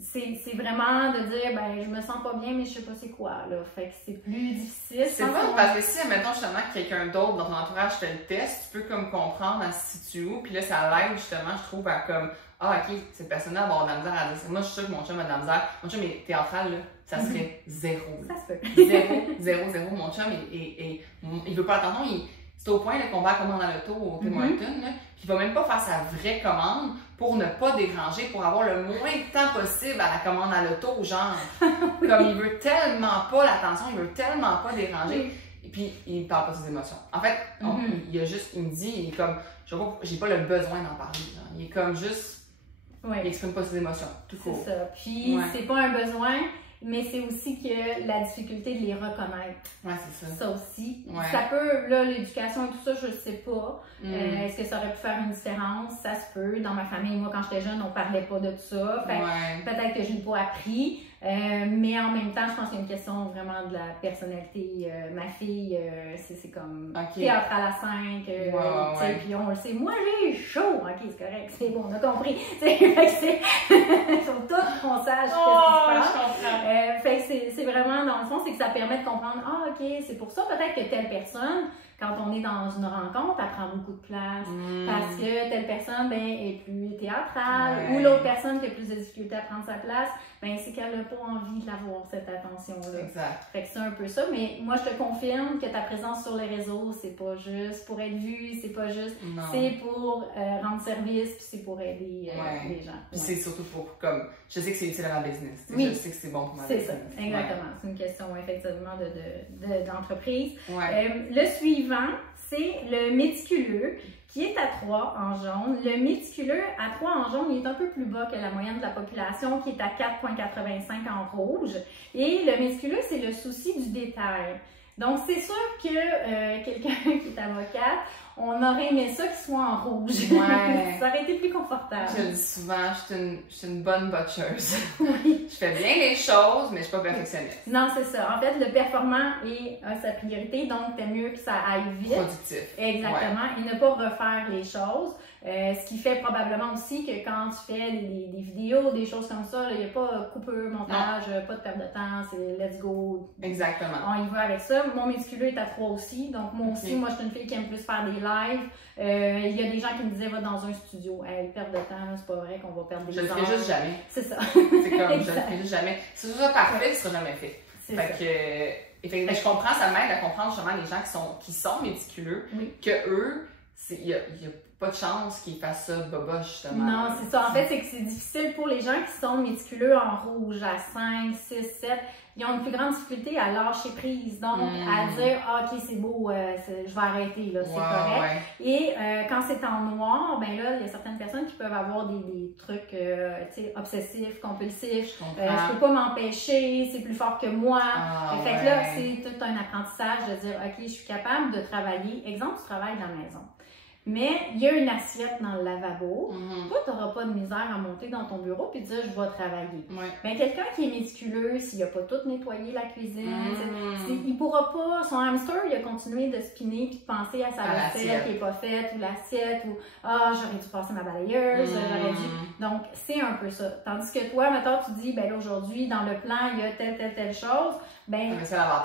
C'est vraiment de dire, ben, je me sens pas bien, mais je sais pas c'est quoi, là. Fait que c'est plus difficile. C'est pas parce que si, mettons justement, quelqu'un d'autre dans ton entourage fait le test, tu peux comme comprendre à se situer où, puis là, ça l'aide justement, je trouve, à comme, ah, ok, cette personne-là va avoir de la misère à dire ça. Moi, je suis sûre que mon chum a de la misère. Mon chum est théâtral, là, ça serait zéro. Ça se peut. Zéro. Mon chum, il veut pas l'attention, c'est au point qu'on va à commande à l'auto au Tim Hortons, là, puis il va même pas faire sa vraie commande pour ne pas déranger, pour avoir le moins de temps possible à la commande à l'auto, genre. Comme il veut tellement pas l'attention, il veut tellement pas déranger, et puis il parle pas de ses émotions. En fait, il me dit, il est comme, j'ai pas le besoin d'en parler, genre. Il est comme juste, il exprime pas ses émotions, tout court. C'est ça. Puis c'est pas un besoin, mais c'est aussi que la difficulté de les reconnaître. Ouais, c'est ça. Ça aussi. Ouais. Ça peut, là, l'éducation et tout ça, je sais pas. Est-ce que ça aurait pu faire une différence? Ça se peut. Dans ma famille, moi, quand j'étais jeune, on parlait pas de ça. Fait peut-être que je n'ai pas appris. Mais en même temps, je pense qu'il y a une question vraiment de la personnalité. Ma fille, c'est comme théâtre à la 5. Puis on le sait. Moi, j'ai chaud. OK, c'est correct. C'est bon, on a compris. Fait que c'est... Il faut tout qu'on sache ce qui se passe. Fait que c'est vraiment, dans le fond, c'est que ça permet de comprendre, ah, OK, c'est pour ça peut-être que telle personne, quand on est dans une rencontre, elle prend beaucoup de place parce que telle personne, ben, est plus théâtrale ou l'autre personne qui a plus de difficulté à prendre sa place, ben, c'est qu'elle n'a pas envie d'avoir cette attention-là. Exact. Fait que c'est un peu ça, mais moi, je te confirme que ta présence sur les réseaux, c'est pas juste pour être vue, c'est pas juste, c'est pour rendre service, puis c'est pour aider les gens. Puis c'est surtout pour, comme, je sais que c'est utile à ma business. Oui. Je sais que c'est bon pour ma business. C'est ça, exactement. C'est une question, effectivement, d'entreprise. Ouais. Le suivant, c'est le méticuleux, qui est à 3 en jaune. Le méticuleux à 3 en jaune, il est un peu plus bas que la moyenne de la population, qui est à 4,85 en rouge. Et le méticuleux, c'est le souci du détail. Donc, c'est sûr que quelqu'un qui est avocate, on aurait aimé ça qu'il soit en rouge. Ouais. Ça aurait été plus confortable. Je le dis souvent, je suis une bonne botcheuse. Oui. Je fais bien les choses, mais je suis pas perfectionniste. Non, c'est ça. En fait, le performant a sa priorité, donc c'est mieux que ça aille vite. Productif. Exactement. Et ne pas refaire les choses. Ce qui fait probablement aussi que quand tu fais des vidéos, des choses comme ça, il n'y a pas coupure, montage, pas de perte de temps, c'est let's go. Exactement. On y va avec ça. Mon méticuleux est à 3 aussi. Donc moi aussi, moi je suis une fille qui aime plus faire des lives. Il y a des gens qui me disaient va dans un studio. Hey, perte de temps, c'est pas vrai qu'on va perdre des heures. Je le ferai juste jamais. C'est ça. C'est comme je le ferai juste jamais. Si ce soit parfait, ce sera jamais fait. C'est ça. Mais je comprends, ça m'aide à comprendre justement les gens qui sont méticuleux, que eux, il y a pas de chance qu'ils fassent ça boboche, justement. Non, c'est ça. En fait, c'est que c'est difficile pour les gens qui sont méticuleux en rouge à 5, 6, 7. Ils ont une plus grande difficulté à lâcher prise. Donc, à dire, ah, OK, c'est beau, je vais arrêter, là, c'est correct. Ouais. Et quand c'est en noir, ben là, il y a certaines personnes qui peuvent avoir des trucs, tu sais, obsessifs, compulsifs. Je peux pas m'empêcher, c'est plus fort que moi. Fait que là, c'est tout un apprentissage de dire, OK, je suis capable de travailler. Exemple, tu travailles dans la maison. mais il y a une assiette dans le lavabo. Toi, tu n'auras pas de misère à monter dans ton bureau puis dire, je vais travailler. Mais quelqu'un qui est méticuleux, s'il n'a pas tout nettoyé la cuisine, il pourra pas, son hamster, il a continué de spinner puis de penser à sa vaisselle qui n'est pas faite, ou l'assiette, ou j'aurais dû passer ma balayeuse, j'aurais dû. Donc, c'est un peu ça. Tandis que toi, maintenant, tu dis, ben là, aujourd'hui, dans le plan, il y a telle chose. Ben,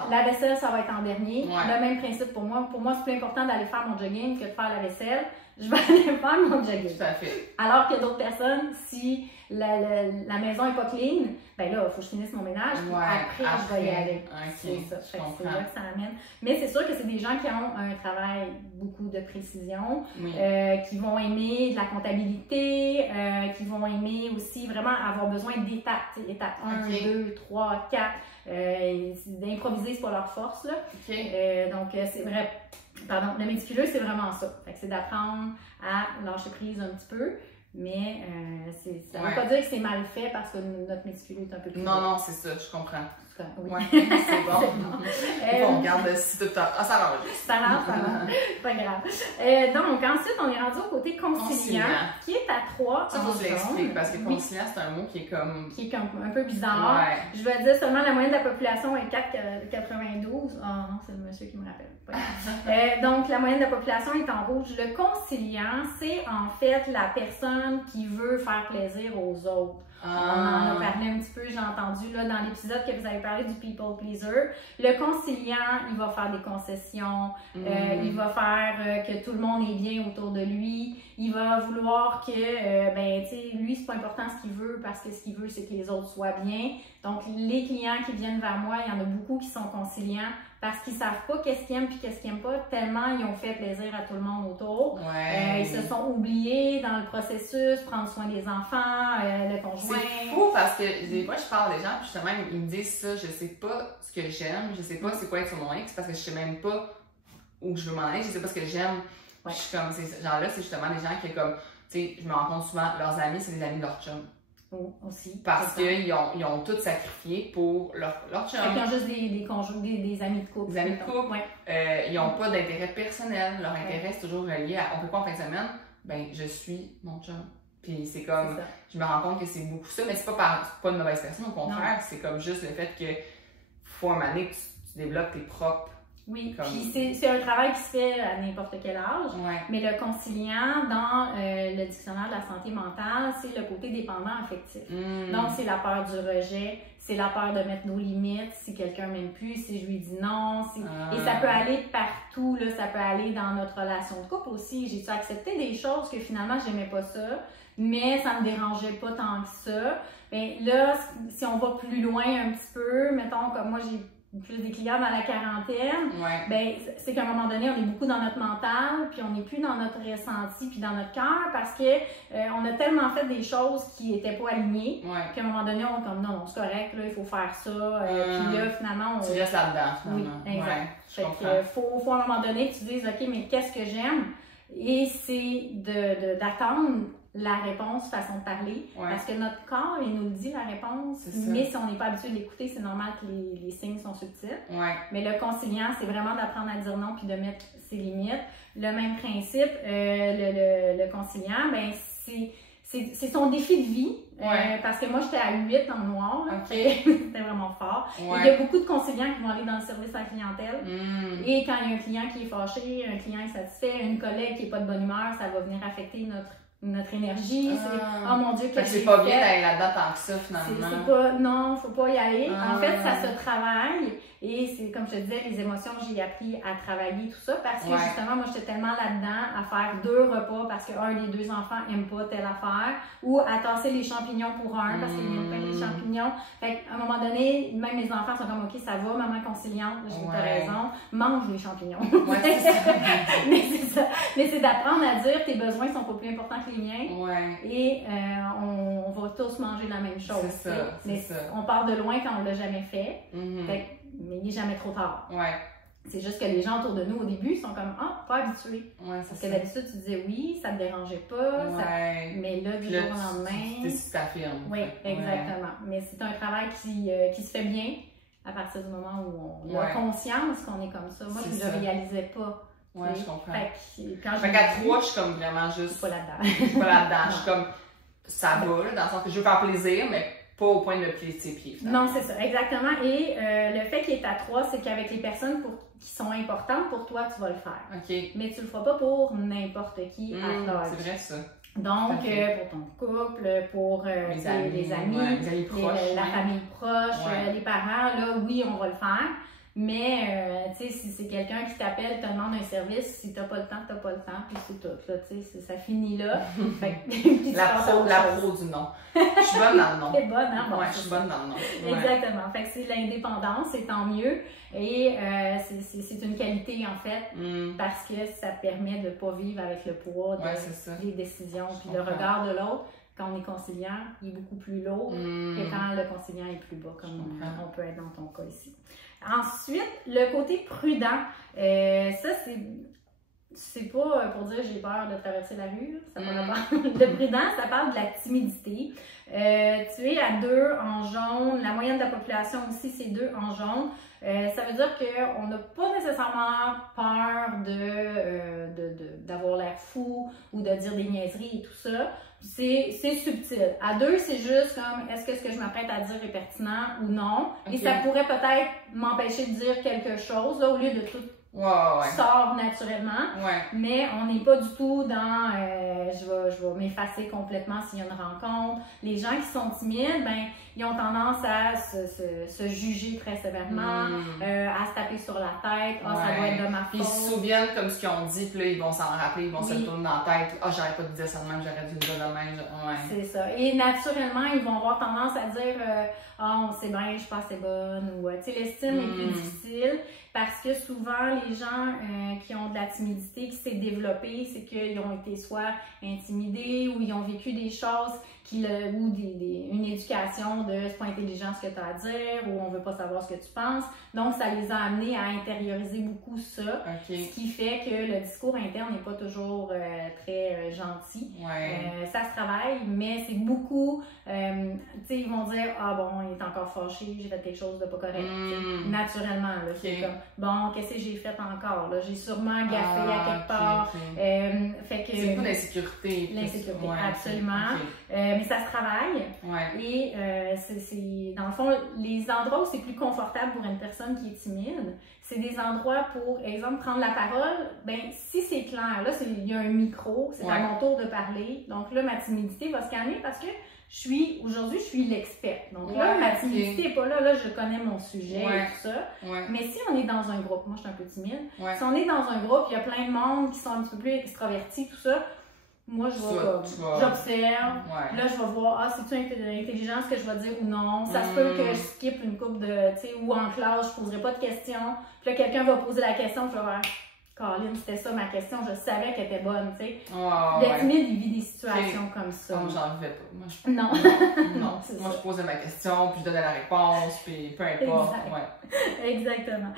la vaisselle, ça va être en dernier. Le même principe pour moi. Pour moi, c'est plus important d'aller faire mon jogging que de faire la vaisselle. Je vais aller faire mon jogging. Tout à fait. Alors que d'autres personnes, si la maison n'est pas clean, ben là, il faut que je finisse mon ménage. Après, je vais y aller. C'est ça. C'est là que ça amène. Mais c'est sûr que c'est des gens qui ont un travail beaucoup de précision, qui vont aimer de la comptabilité, qui vont aimer aussi vraiment avoir besoin d'étapes. Étape 1, 2, 3, 4. D'improviser, c'est pas leur force. Là. Donc, c'est vrai. Pardon, le méticuleux, c'est vraiment ça. C'est d'apprendre à lâcher prise un petit peu, mais ça ne veut pas dire que c'est mal fait parce que notre méticuleux est un peu plus. Non, c'est ça, je comprends. Oui. C'est bon. On regarde si tout le temps. Ça l'enregistre. Ça marche. Pas grave. Donc, ensuite, on est rendu au côté conciliant, qui est à 3. Ça, faut que je l'explique parce que conciliant, c'est un mot qui est comme. Qui est un peu bizarre. Je vais dire seulement la moyenne de la population est 4,92. Ah non, c'est le monsieur qui me rappelle. Donc, la moyenne de la population est en rouge. Le conciliant, c'est en fait la personne qui veut faire plaisir aux autres. On en a parlé un petit peu, j'ai entendu là, dans l'épisode que vous avez parlé du people pleaser. Le conciliant, il va faire des concessions, il va faire que tout le monde est bien autour de lui, il va vouloir que, lui, c'est pas important ce qu'il veut parce que ce qu'il veut, c'est que les autres soient bien. Donc, les clients qui viennent vers moi, il y en a beaucoup qui sont conciliants parce qu'ils savent pas qu'est-ce qu'ils aiment puis qu'est-ce qu'ils aiment pas, tellement ils ont fait plaisir à tout le monde autour. Ils se sont oubliés dans le processus, prendre soin des enfants, le conjoint. C'est fou parce que des fois, je parle des gens puis justement, ils me disent ça, je sais pas ce que j'aime, je sais pas c'est quoi être sur mon ex parce que je sais même pas où je veux m'en aller, je sais pas ce que j'aime. Je suis comme, ces gens-là, c'est justement des gens qui, comme, tu sais, je me rends compte souvent, leurs amis, c'est des amis de leur chum. Aussi. Parce qu'ils ont tout sacrifié pour leur chum. Ils ont juste des amis de couple. Des amis de couple. Ils n'ont pas d'intérêt personnel. Leur intérêt, c'est toujours relié à on peut pas en fin de semaine, ben je suis mon chum. Puis c'est comme, je me rends compte que c'est beaucoup ça, mais c'est pas une mauvaise personne, au contraire, c'est comme juste le fait que faut un moment donné que tu développes tes propres. Oui, puis c'est un travail qui se fait à n'importe quel âge, mais le conciliant, dans le dictionnaire de la santé mentale, c'est le côté dépendant affectif. Donc, c'est la peur du rejet, c'est la peur de mettre nos limites, si quelqu'un m'aime plus, si je lui dis non, et ça peut aller partout, là, ça peut aller dans notre relation de couple aussi. J'ai accepté des choses que finalement, j'aimais pas ça, mais ça me dérangeait pas tant que ça. Mais là, si on va plus loin un petit peu, mettons, comme moi, j'ai plus des clients dans la quarantaine, ben, c'est qu'à un moment donné, on est beaucoup dans notre mental, puis on n'est plus dans notre ressenti, puis dans notre cœur, parce que on a tellement fait des choses qui n'étaient pas alignées, qu'à un moment donné, on est comme non, c'est correct, là, il faut faire ça, puis là, finalement, tu restes là-dedans, finalement. Oui, exact. Fait que faut à un moment donné que tu dises, OK, mais qu'est-ce que j'aime? Et c'est d'attendre la réponse, façon de parler, parce que notre corps, il nous le dit la réponse, mais si on n'est pas habitué de l'écouter, c'est normal que les signes sont subtils. Mais le conciliant, c'est vraiment d'apprendre à dire non puis de mettre ses limites. Le même principe, le conciliant, ben c'est son défi de vie, parce que moi, j'étais à 8 en noir, c'était vraiment fort. Il y a beaucoup de conciliants qui vont aller dans le service à la clientèle, et quand il y a un client qui est fâché, un client insatisfait, une collègue qui n'est pas de bonne humeur, ça va venir affecter notre énergie, oh mon Dieu, que c'est pas bien d'aller là-dedans tant que ça, finalement. Non, faut pas y aller. En fait, ça se travaille, et c'est comme je te disais, les émotions, j'ai appris à travailler tout ça, parce que justement, moi, j'étais tellement là-dedans à faire 2 repas parce qu'un des 2 enfants aime pas telle affaire, ou à tasser les champignons pour un parce qu'il n'aime pas les champignons. Fait qu'à un moment donné, même les enfants sont comme, OK, ça va, maman conciliante, j'ai raison, mange les champignons. C'est ça. Mais c'est d'apprendre à dire tes besoins sont pas plus importants que les miens, et on va tous manger la même chose. C'est ça. On part de loin quand on l'a jamais fait, mais il n'est jamais trop tard. C'est juste que les gens autour de nous, au début, sont comme « Ah, pas habitués. » Parce que d'habitude, tu disais oui, ça ne te dérangeait pas, mais là, du jour au lendemain... Tu t'affirmes. Oui, exactement. Mais c'est un travail qui se fait bien à partir du moment où on a conscience qu'on est comme ça. Moi, je ne réalisais pas Ouais, je comprends. Fait qu'à 3, je suis comme vraiment juste. Je suis pas là-dedans. Je suis pas là-dedans. Je suis comme. Ça va, là, dans le sens que je veux faire plaisir, mais pas au point de me plier de ses pieds. Non, c'est ça, exactement. Et le fait qu'il est à 3, c'est qu'avec les personnes qui sont importantes pour toi, tu vas le faire. OK. Mais tu le feras pas pour n'importe qui à l'âge. C'est vrai, ça. Donc, pour ton couple, pour les amis, proches, la famille proche, les parents, là, oui, on va le faire. Mais, tu sais, si c'est quelqu'un qui t'appelle, te demande un service, si t'as pas le temps, t'as pas le temps, puis c'est tout, là, tu sais, ça finit là. La pro du non. Je suis bonne dans le non. T'es bonne, hein? Bon, je suis bonne dans le non. Ouais. Exactement. Fait que c'est l'indépendance, c'est tant mieux. Et c'est une qualité, en fait, parce que ça permet de pas vivre avec le poids des décisions, puis le regard de l'autre. Quand on est conciliant, il est beaucoup plus lourd que quand le conciliant est plus bas, comme on peut être dans ton cas ici. Ensuite, le côté prudent, ça c'est pas pour dire j'ai peur de traverser la rue, là, ça parle pas. Le prudent, ça parle de la timidité. Tu es à 2 en jaune, la moyenne de la population aussi c'est 2 en jaune. Ça veut dire qu'on n'a pas nécessairement peur d'avoir l'air fou ou de dire des niaiseries et tout ça. C'est subtil. À 2, c'est juste comme est-ce que ce que je m'apprête à dire est pertinent ou non. Okay. Et ça pourrait peut-être m'empêcher de dire quelque chose là, au lieu de tout sort naturellement. Mais on n'est pas du tout dans je vais m'effacer complètement s'il y a une rencontre. Les gens qui sont timides, ben ils ont tendance à se juger très sévèrement, à se taper sur la tête. Ah, ça doit être de ma faute. Ils se souviennent comme ce qu'ils ont dit, puis là, ils vont s'en rappeler, ils vont se le tourner dans la tête. Ah, j'aurais pas dû dire ça de même, j'aurais dû le dire de même. C'est ça. Et naturellement, ils vont avoir tendance à dire on sait bien, je suis pas assez bonne. Ou, tu sais, l'estime est plus difficile parce que souvent, les gens qui ont de la timidité, qui s'est développée, c'est qu'ils ont été soit intimidés ou ils ont vécu des choses ou une éducation de c'est pas intelligent ce que tu as à dire ou on veut pas savoir ce que tu penses. Donc, ça les a amenés à intérioriser beaucoup ça, ce qui fait que le discours interne n'est pas toujours très gentil. Ça se travaille, mais c'est beaucoup, tu sais, ils vont dire ah bon, il est encore fâché, j'ai fait quelque chose de pas correct. Naturellement, là, c'est comme bon, qu'est-ce que j'ai fait encore? J'ai sûrement gaffé à quelque part. Fait que, c'est beaucoup d'insécurité. L'insécurité, absolument. Mais ça se travaille. Et c'est dans le fond, les endroits où c'est plus confortable pour une personne qui est timide, c'est des endroits pour, exemple, prendre la parole. Ben, si c'est clair, là, il y a un micro, c'est à mon tour de parler. Donc là, ma timidité va se calmer parce que aujourd'hui, je suis l'expert. Donc là, ma timidité n'est pas là. Là, je connais mon sujet et tout ça. Mais si on est dans un groupe, moi, je suis un peu timide. Si on est dans un groupe, il y a plein de monde qui sont un petit peu plus extravertis, tout ça. Moi, je vais j'observe. Là, je vais voir, c'est-tu intelligent ce que je vais dire ou non. Ça se peut que je skip une couple de, tu sais, ou en classe, je ne poserai pas de questions. Puis là, quelqu'un va poser la question, je vais voir. Caroline, c'était ça ma question, je savais qu'elle était bonne, tu sais. Le timide, il vit des situations comme ça. Non, j'en vivais pas. Moi, non. Non. Moi, je posais ma question, puis je donnais la réponse, puis peu importe. Exactement.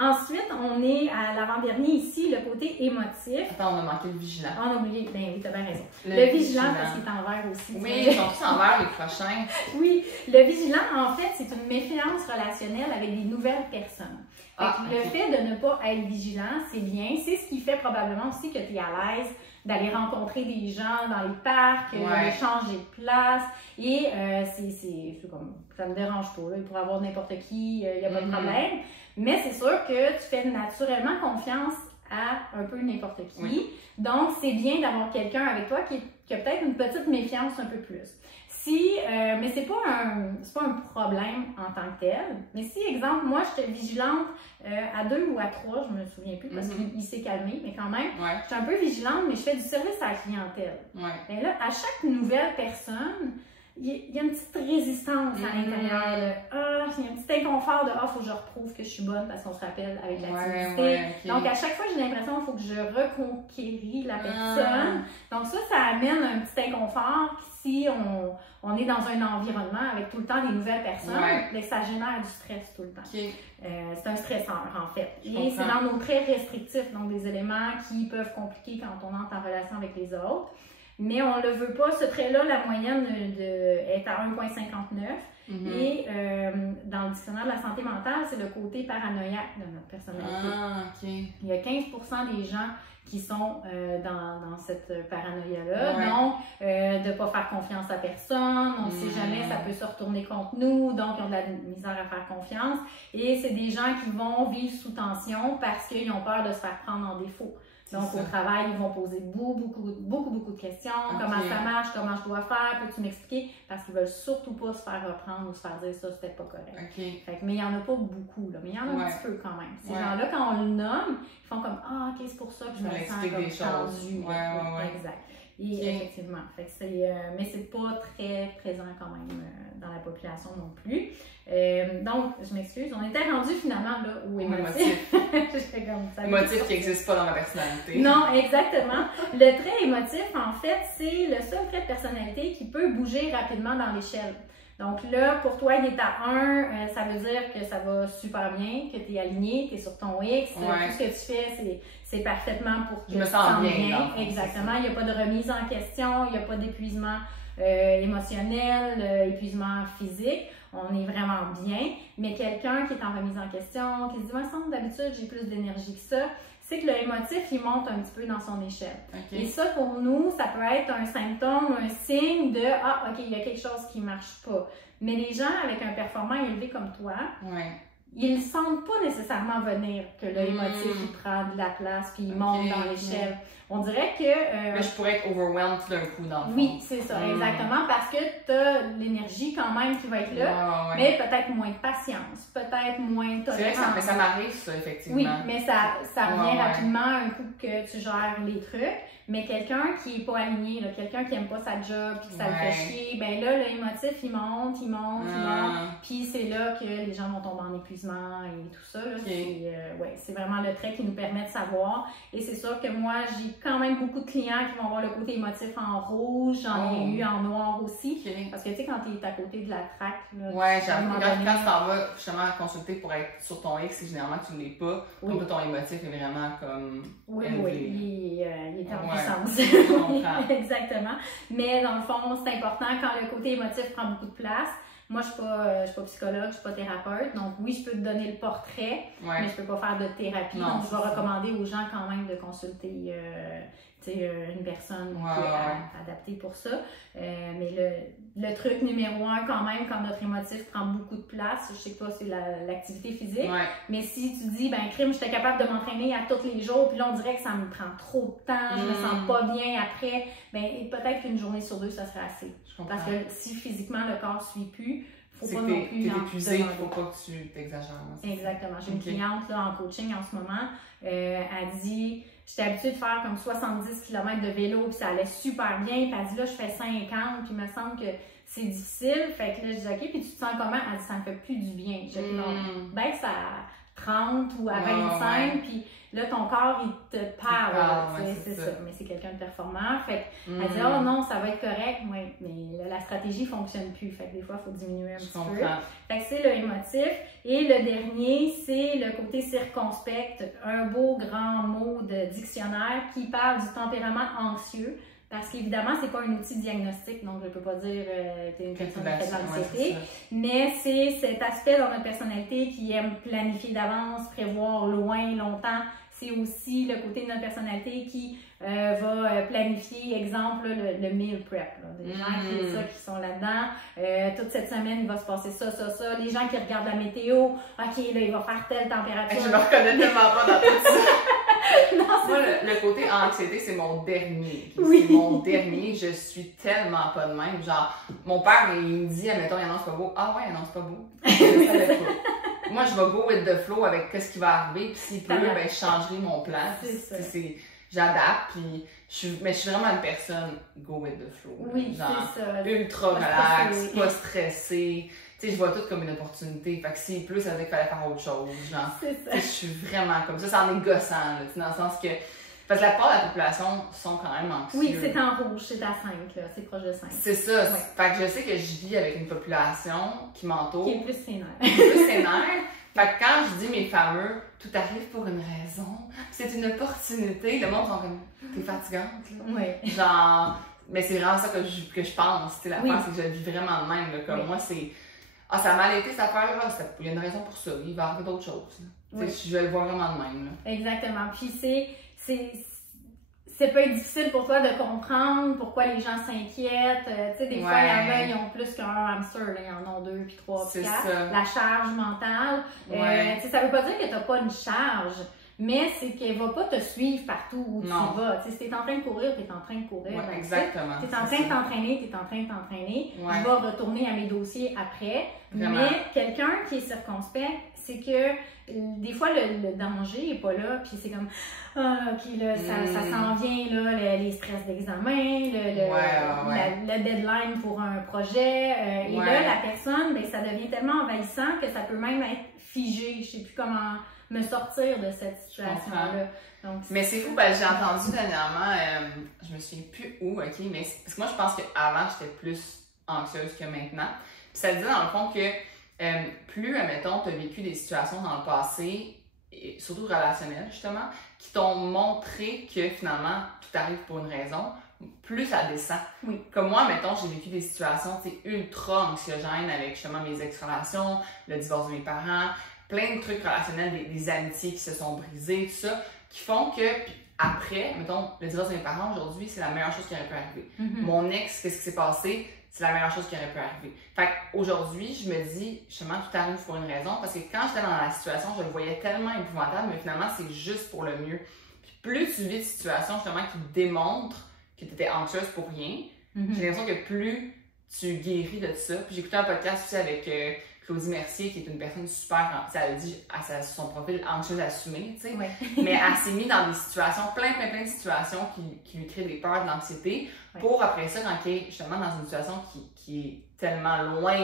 Ensuite, on est à l'avant-dernier ici, le côté émotif. Attends, on a manqué le vigilant. On a oublié, ben oui, t'as bien raison. Le vigilant, parce qu'il est en vert aussi. Oui, ils sont tous en vert, les prochains. Oui, le vigilant, en fait, c'est une méfiance relationnelle avec des nouvelles personnes. Le fait de ne pas être vigilant, c'est bien. C'est ce qui fait probablement aussi que tu es à l'aise d'aller rencontrer des gens dans les parcs, de changer de place. Et c'est comme, ça me dérange pas. Là. Il pourrait avoir n'importe qui, il n'y a pas de problème. Mais c'est sûr que tu fais naturellement confiance à un peu n'importe qui. Donc, c'est bien d'avoir quelqu'un avec toi qui a peut-être une petite méfiance un peu plus. Mais c'est pas un problème en tant que tel. Mais si, exemple, moi, j'étais vigilante à 2 ou à 3, je me souviens plus parce qu'il s'est calmé, mais quand même, j'étais un peu vigilante, mais je fais du service à la clientèle. Mais là, à chaque nouvelle personne, il y a une petite résistance à l'intérieur. Il y a un petit inconfort de faut que je reprouve que je suis bonne parce qu'on se rappelle avec la timidité. Donc, à chaque fois, j'ai l'impression qu'il faut que je reconquéris la personne. Donc, ça amène un petit inconfort. Si on est dans un environnement avec tout le temps des nouvelles personnes, mais ça génère du stress tout le temps. C'est un stresseur, en fait. Et c'est dans nos traits restrictifs, donc des éléments qui peuvent compliquer quand on entre en relation avec les autres. Mais on ne le veut pas. Ce trait-là, la moyenne est à 1,59. Et dans le dictionnaire de la santé mentale, c'est le côté paranoïaque de notre personnalité. Il y a 15% des gens qui sont dans cette paranoïa-là. Donc, de ne pas faire confiance à personne, on ne sait jamais, ça peut se retourner contre nous, donc ils ont de la misère à faire confiance. Et c'est des gens qui vont vivre sous tension parce qu'ils ont peur de se faire prendre en défaut. Donc, au travail, ils vont poser beaucoup de questions. Comment ça marche? Comment je dois faire? Peux-tu m'expliquer? Parce qu'ils veulent surtout pas se faire reprendre ou se faire dire ça, c'était pas correct. Fait que, mais il n'y en a pas beaucoup, là. Mais il y en a un petit peu quand même. Ces gens-là, quand on le nomme, ils font comme « Ah, OK, c'est pour ça que je me sens comme tendue. » Exact. Et effectivement. Fait que mais c'est pas très présent quand même dans la population non plus. Donc, je m'excuse, on était rendu finalement là au émotif. Émotif qui n'existe pas dans ma personnalité. Non, exactement. Le trait émotif, en fait, c'est le seul trait de personnalité qui peut bouger rapidement dans l'échelle. Donc là, pour toi, il est à 1, ça veut dire que ça va super bien, que tu es aligné, tu es sur ton X, tout ce que tu fais, c'est parfaitement pour que je me sens bien. Exactement, il n'y a pas de remise en question, il n'y a pas d'épuisement émotionnel, épuisement physique. On est vraiment bien, mais quelqu'un qui est en remise en question, qui se dit « Moi, d'habitude, j'ai plus d'énergie que ça », c'est que le émotif, il monte un petit peu dans son échelle. Et ça, pour nous, ça peut être un symptôme, un signe de « Ah, OK, il y a quelque chose qui ne marche pas ». Mais les gens avec un performant élevé comme toi, ils ne sentent pas nécessairement venir que le émotif, il prend de la place puis il monte dans l'échelle. On dirait que... mais je pourrais être overwhelmed tout d'un coup dans le fond. Oui, c'est ça, exactement, parce que tu as l'énergie quand même qui va être là, mais peut-être moins de patience, peut-être moins de tolérance. C'est vrai que ça m'arrive, ça, effectivement. Oui, mais ça revient rapidement un coup que tu gères les trucs. Mais quelqu'un qui n'est pas aligné, quelqu'un qui n'aime pas sa job puis que ça le fait chier, ben là, l'émotif, il monte. Puis c'est là que les gens vont tomber en épuisement et tout ça. C'est vraiment le trait qui nous permet de savoir. Et c'est sûr que moi, j'ai quand même beaucoup de clients qui vont avoir le côté émotif en rouge. J'en ai eu en noir aussi. Parce que tu sais, quand tu es à côté de la traque... quand tu t'en vas justement à consulter pour être sur ton X, généralement tu ne l'es pas. Donc ton émotif est vraiment comme... Il est en exactement. Mais dans le fond, c'est important quand le côté émotif prend beaucoup de place. Moi, je ne suis pas psychologue, je ne suis pas thérapeute. Donc, oui, je peux te donner le portrait, mais je ne peux pas faire de thérapie. Donc, je vais recommander aux gens quand même de consulter une personne qui est adaptée pour ça. Mais le truc numéro 1, quand même, quand notre émotif prend beaucoup de place, je sais que toi, c'est l'activité physique. Mais si tu dis, crime, j'étais capable de m'entraîner à tous les jours, puis là, on dirait que ça me prend trop de temps, je me sens pas bien après, peut-être qu'une journée sur 2, ça serait assez. Parce que si physiquement le corps ne suit plus, il ne faut pas non plus. Tu es épuisé, il ne faut pas que tu t'exagères. Exactement. J'ai une cliente là, en coaching en ce moment, elle dit, j'étais habituée de faire comme 70 km de vélo, puis ça allait super bien, puis elle dit là, je fais 50, puis il me semble que c'est difficile. Fait que là, je dis OK, puis tu te sens comment? Elle dit ça me fait plus du bien. Je dis non, baisse à 30 ou à 25, puis là, ton corps, il te parle. C'est ça. Mais c'est quelqu'un de performant. Fait elle dit oh non, ça va être correct. Oui, mais la stratégie ne fonctionne plus. Fait que des fois, il faut diminuer un petit peu. Fait que c'est le émotif. Et le dernier, c'est le côté circonspect, un beau grand mot de dictionnaire qui parle du tempérament anxieux. Parce qu'évidemment, c'est pas un outil diagnostique, donc je peux pas dire que tu es une personne qui fait de l'anxiété, mais c'est cet aspect dans notre personnalité qui aime planifier d'avance, prévoir loin, longtemps. C'est aussi le côté de notre personnalité qui va planifier, exemple, le meal prep. Des gens qui sont là-dedans. Toute cette semaine, il va se passer ça. Les gens qui regardent la météo, OK, là, il va faire telle température. Je me reconnais tellement pas dans tout ça. Moi, le côté anxiété, c'est mon dernier. C'est mon dernier. Je suis tellement pas de même. Genre, mon père, il me dit, admettons, il annonce pas beau. Ah ouais, il annonce pas beau. Je savais pas. Moi, je vais go with the flow avec ce qui va arriver. Puis s'il pleut, je changerai mon plan. J'adapte. Mais je suis vraiment une personne go with the flow. Oui, genre, c'est ça. Ultra relax, pas stressée. Tu sais, je vois tout comme une opportunité. Fait que s'il pleut, ça veut dire qu'il fallait faire autre chose. Genre, je suis vraiment comme ça. Ça en est gossant, là, dans le sens que... Parce que la part de la population sont quand même anxieux. Oui, c'est en rouge, c'est à 5, là. C'est proche de 5. C'est ça. Fait que je sais que je vis avec une population qui m'entoure. Qui est plus sénère. Fait que quand je dis mes fameux « tout arrive pour une raison », c'est une opportunité, le monde sont comme « t'es fatigante, là. » Oui. Genre... Mais c'est vraiment ça que je pense. La part, c'est que je vis vraiment de même. Là, comme moi, c'est... ah, ça a mal été cette affaire-là, il y a une raison pour ça, il va arriver d'autres choses. Oui. Je vais le voir vraiment de même. Là. Exactement. Puis ça peut être difficile pour toi de comprendre pourquoi les gens s'inquiètent. Tu sais, des fois, il y en a, ils ont plus qu'un hamster, là, ils en ont 2, puis 3, puis 4. La charge mentale. Tu sais, ça veut pas dire que tu n'as pas une charge, mais c'est qu'elle va pas te suivre partout où tu vas. Tu sais, si tu es en train de courir, tu es en train de courir. Ouais, exactement. Tu es en train de t'entraîner, tu es en train de t'entraîner. Je vais retourner à mes dossiers après. Vraiment. Mais quelqu'un qui est circonspect, c'est que des fois, le danger n'est pas là, puis c'est comme, ah, ok, là, ça s'en vient, là, les stress d'examen, le deadline pour un projet. Et là, la personne, ben, ça devient tellement envahissant que ça peut même être figé. Je ne sais plus comment me sortir de cette situation-là. Donc, mais c'est fou, ben, j'ai entendu dernièrement, je me souviens plus où, ok, mais parce que moi, je pense qu'avant, j'étais plus anxieuse que maintenant. Puis ça dit dans le fond que plus, admettons, tu as vécu des situations dans le passé, et surtout relationnelles, justement, qui t'ont montré que finalement, tout arrive pour une raison, plus ça descend. Oui. Comme moi, admettons, j'ai vécu des situations ultra anxiogènes avec justement mes ex-relations, le divorce de mes parents, plein de trucs relationnels, des amitiés qui se sont brisées, tout ça, qui font que, puis après, mettons, le divorce de mes parents aujourd'hui, c'est la meilleure chose qui aurait pu arriver. Mon ex, qu'est-ce qui s'est passé? C'est la meilleure chose qui aurait pu arriver. Fait qu'aujourd'hui, je me dis, justement, tout arrive pour une raison, parce que quand j'étais dans la situation, je le voyais tellement épouvantable, mais finalement, c'est juste pour le mieux. Puis plus tu vis de situations, justement, qui démontrent que tu étais anxieuse pour rien, j'ai l'impression que plus tu guéris de ça. Puis j'ai écouté un podcast aussi avec Claudie Mercier, qui est une personne super, elle a dit à son profil anxieuse assumée, tu sais, mais elle s'est mise dans des situations, plein de situations qui lui créent des peurs, de l'anxiété, pour après ça, quand elle est justement dans une situation qui est tellement loin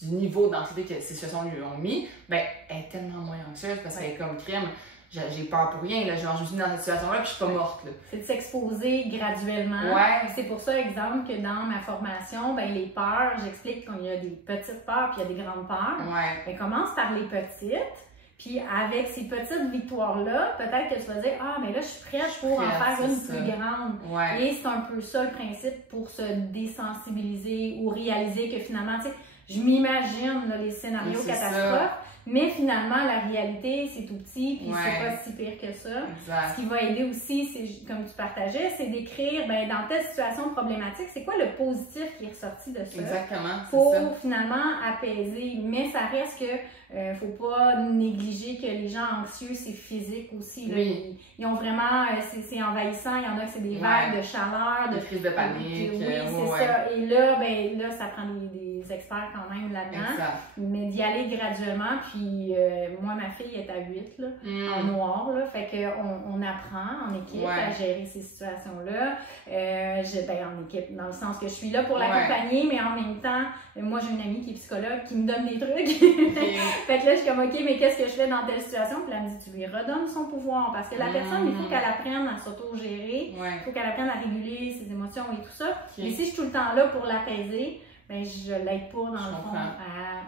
du niveau d'anxiété que ces situations lui ont mis, ben elle est tellement moins anxieuse parce qu'elle est comme crème. J'ai peur pour rien, là. Genre, je suis dans cette situation-là puis je suis pas morte. Là. C'est de s'exposer graduellement. Ouais. C'est pour ça, exemple, que dans ma formation, ben, les peurs, j'explique qu'il y a des petites peurs puis il y a des grandes peurs. Ouais. Ben, commence par les petites. Puis avec ces petites victoires-là, peut-être que tu vas dire « Ah, mais là, je suis prête pour en faire une plus grande. Ouais. » Et c'est un peu ça le principe pour se désensibiliser ou réaliser que finalement, tu sais, je m'imagine les scénarios catastrophes. Mais finalement, la réalité, c'est tout petit, puis c'est pas si pire que ça. Exact. Ce qui va aider aussi, c'est comme tu partageais, c'est d'écrire, ben, dans telle situation problématique, c'est quoi le positif qui est ressorti de ça? Exactement. Pour finalement apaiser. Mais ça reste que faut pas négliger que les gens anxieux, c'est physique aussi. Là. Ils ont vraiment, c'est envahissant. Il y en a que c'est des vagues de chaleur, de crise de panique. Oui, c'est ça. Et là, ben, là, ça prend des experts quand même là-dedans. Exact. Mais d'y aller graduellement. Puis moi, ma fille est à 8, là, en noir. Là, fait qu'on apprend en équipe à gérer ces situations-là. En équipe, dans le sens que je suis là pour l'accompagner, mais en même temps, moi, j'ai une amie qui est psychologue qui me donne des trucs. Fait que là, je suis comme, OK, mais qu'est-ce que je fais dans telle situation? Puis là, elle me dit, tu lui redonnes son pouvoir. Parce que la personne, il faut qu'elle apprenne à s'autogérer. Il faut qu'elle apprenne à réguler ses émotions et tout ça. Mais si je suis tout le temps là pour l'apaiser, ben, je l'aide pas, dans le fond, à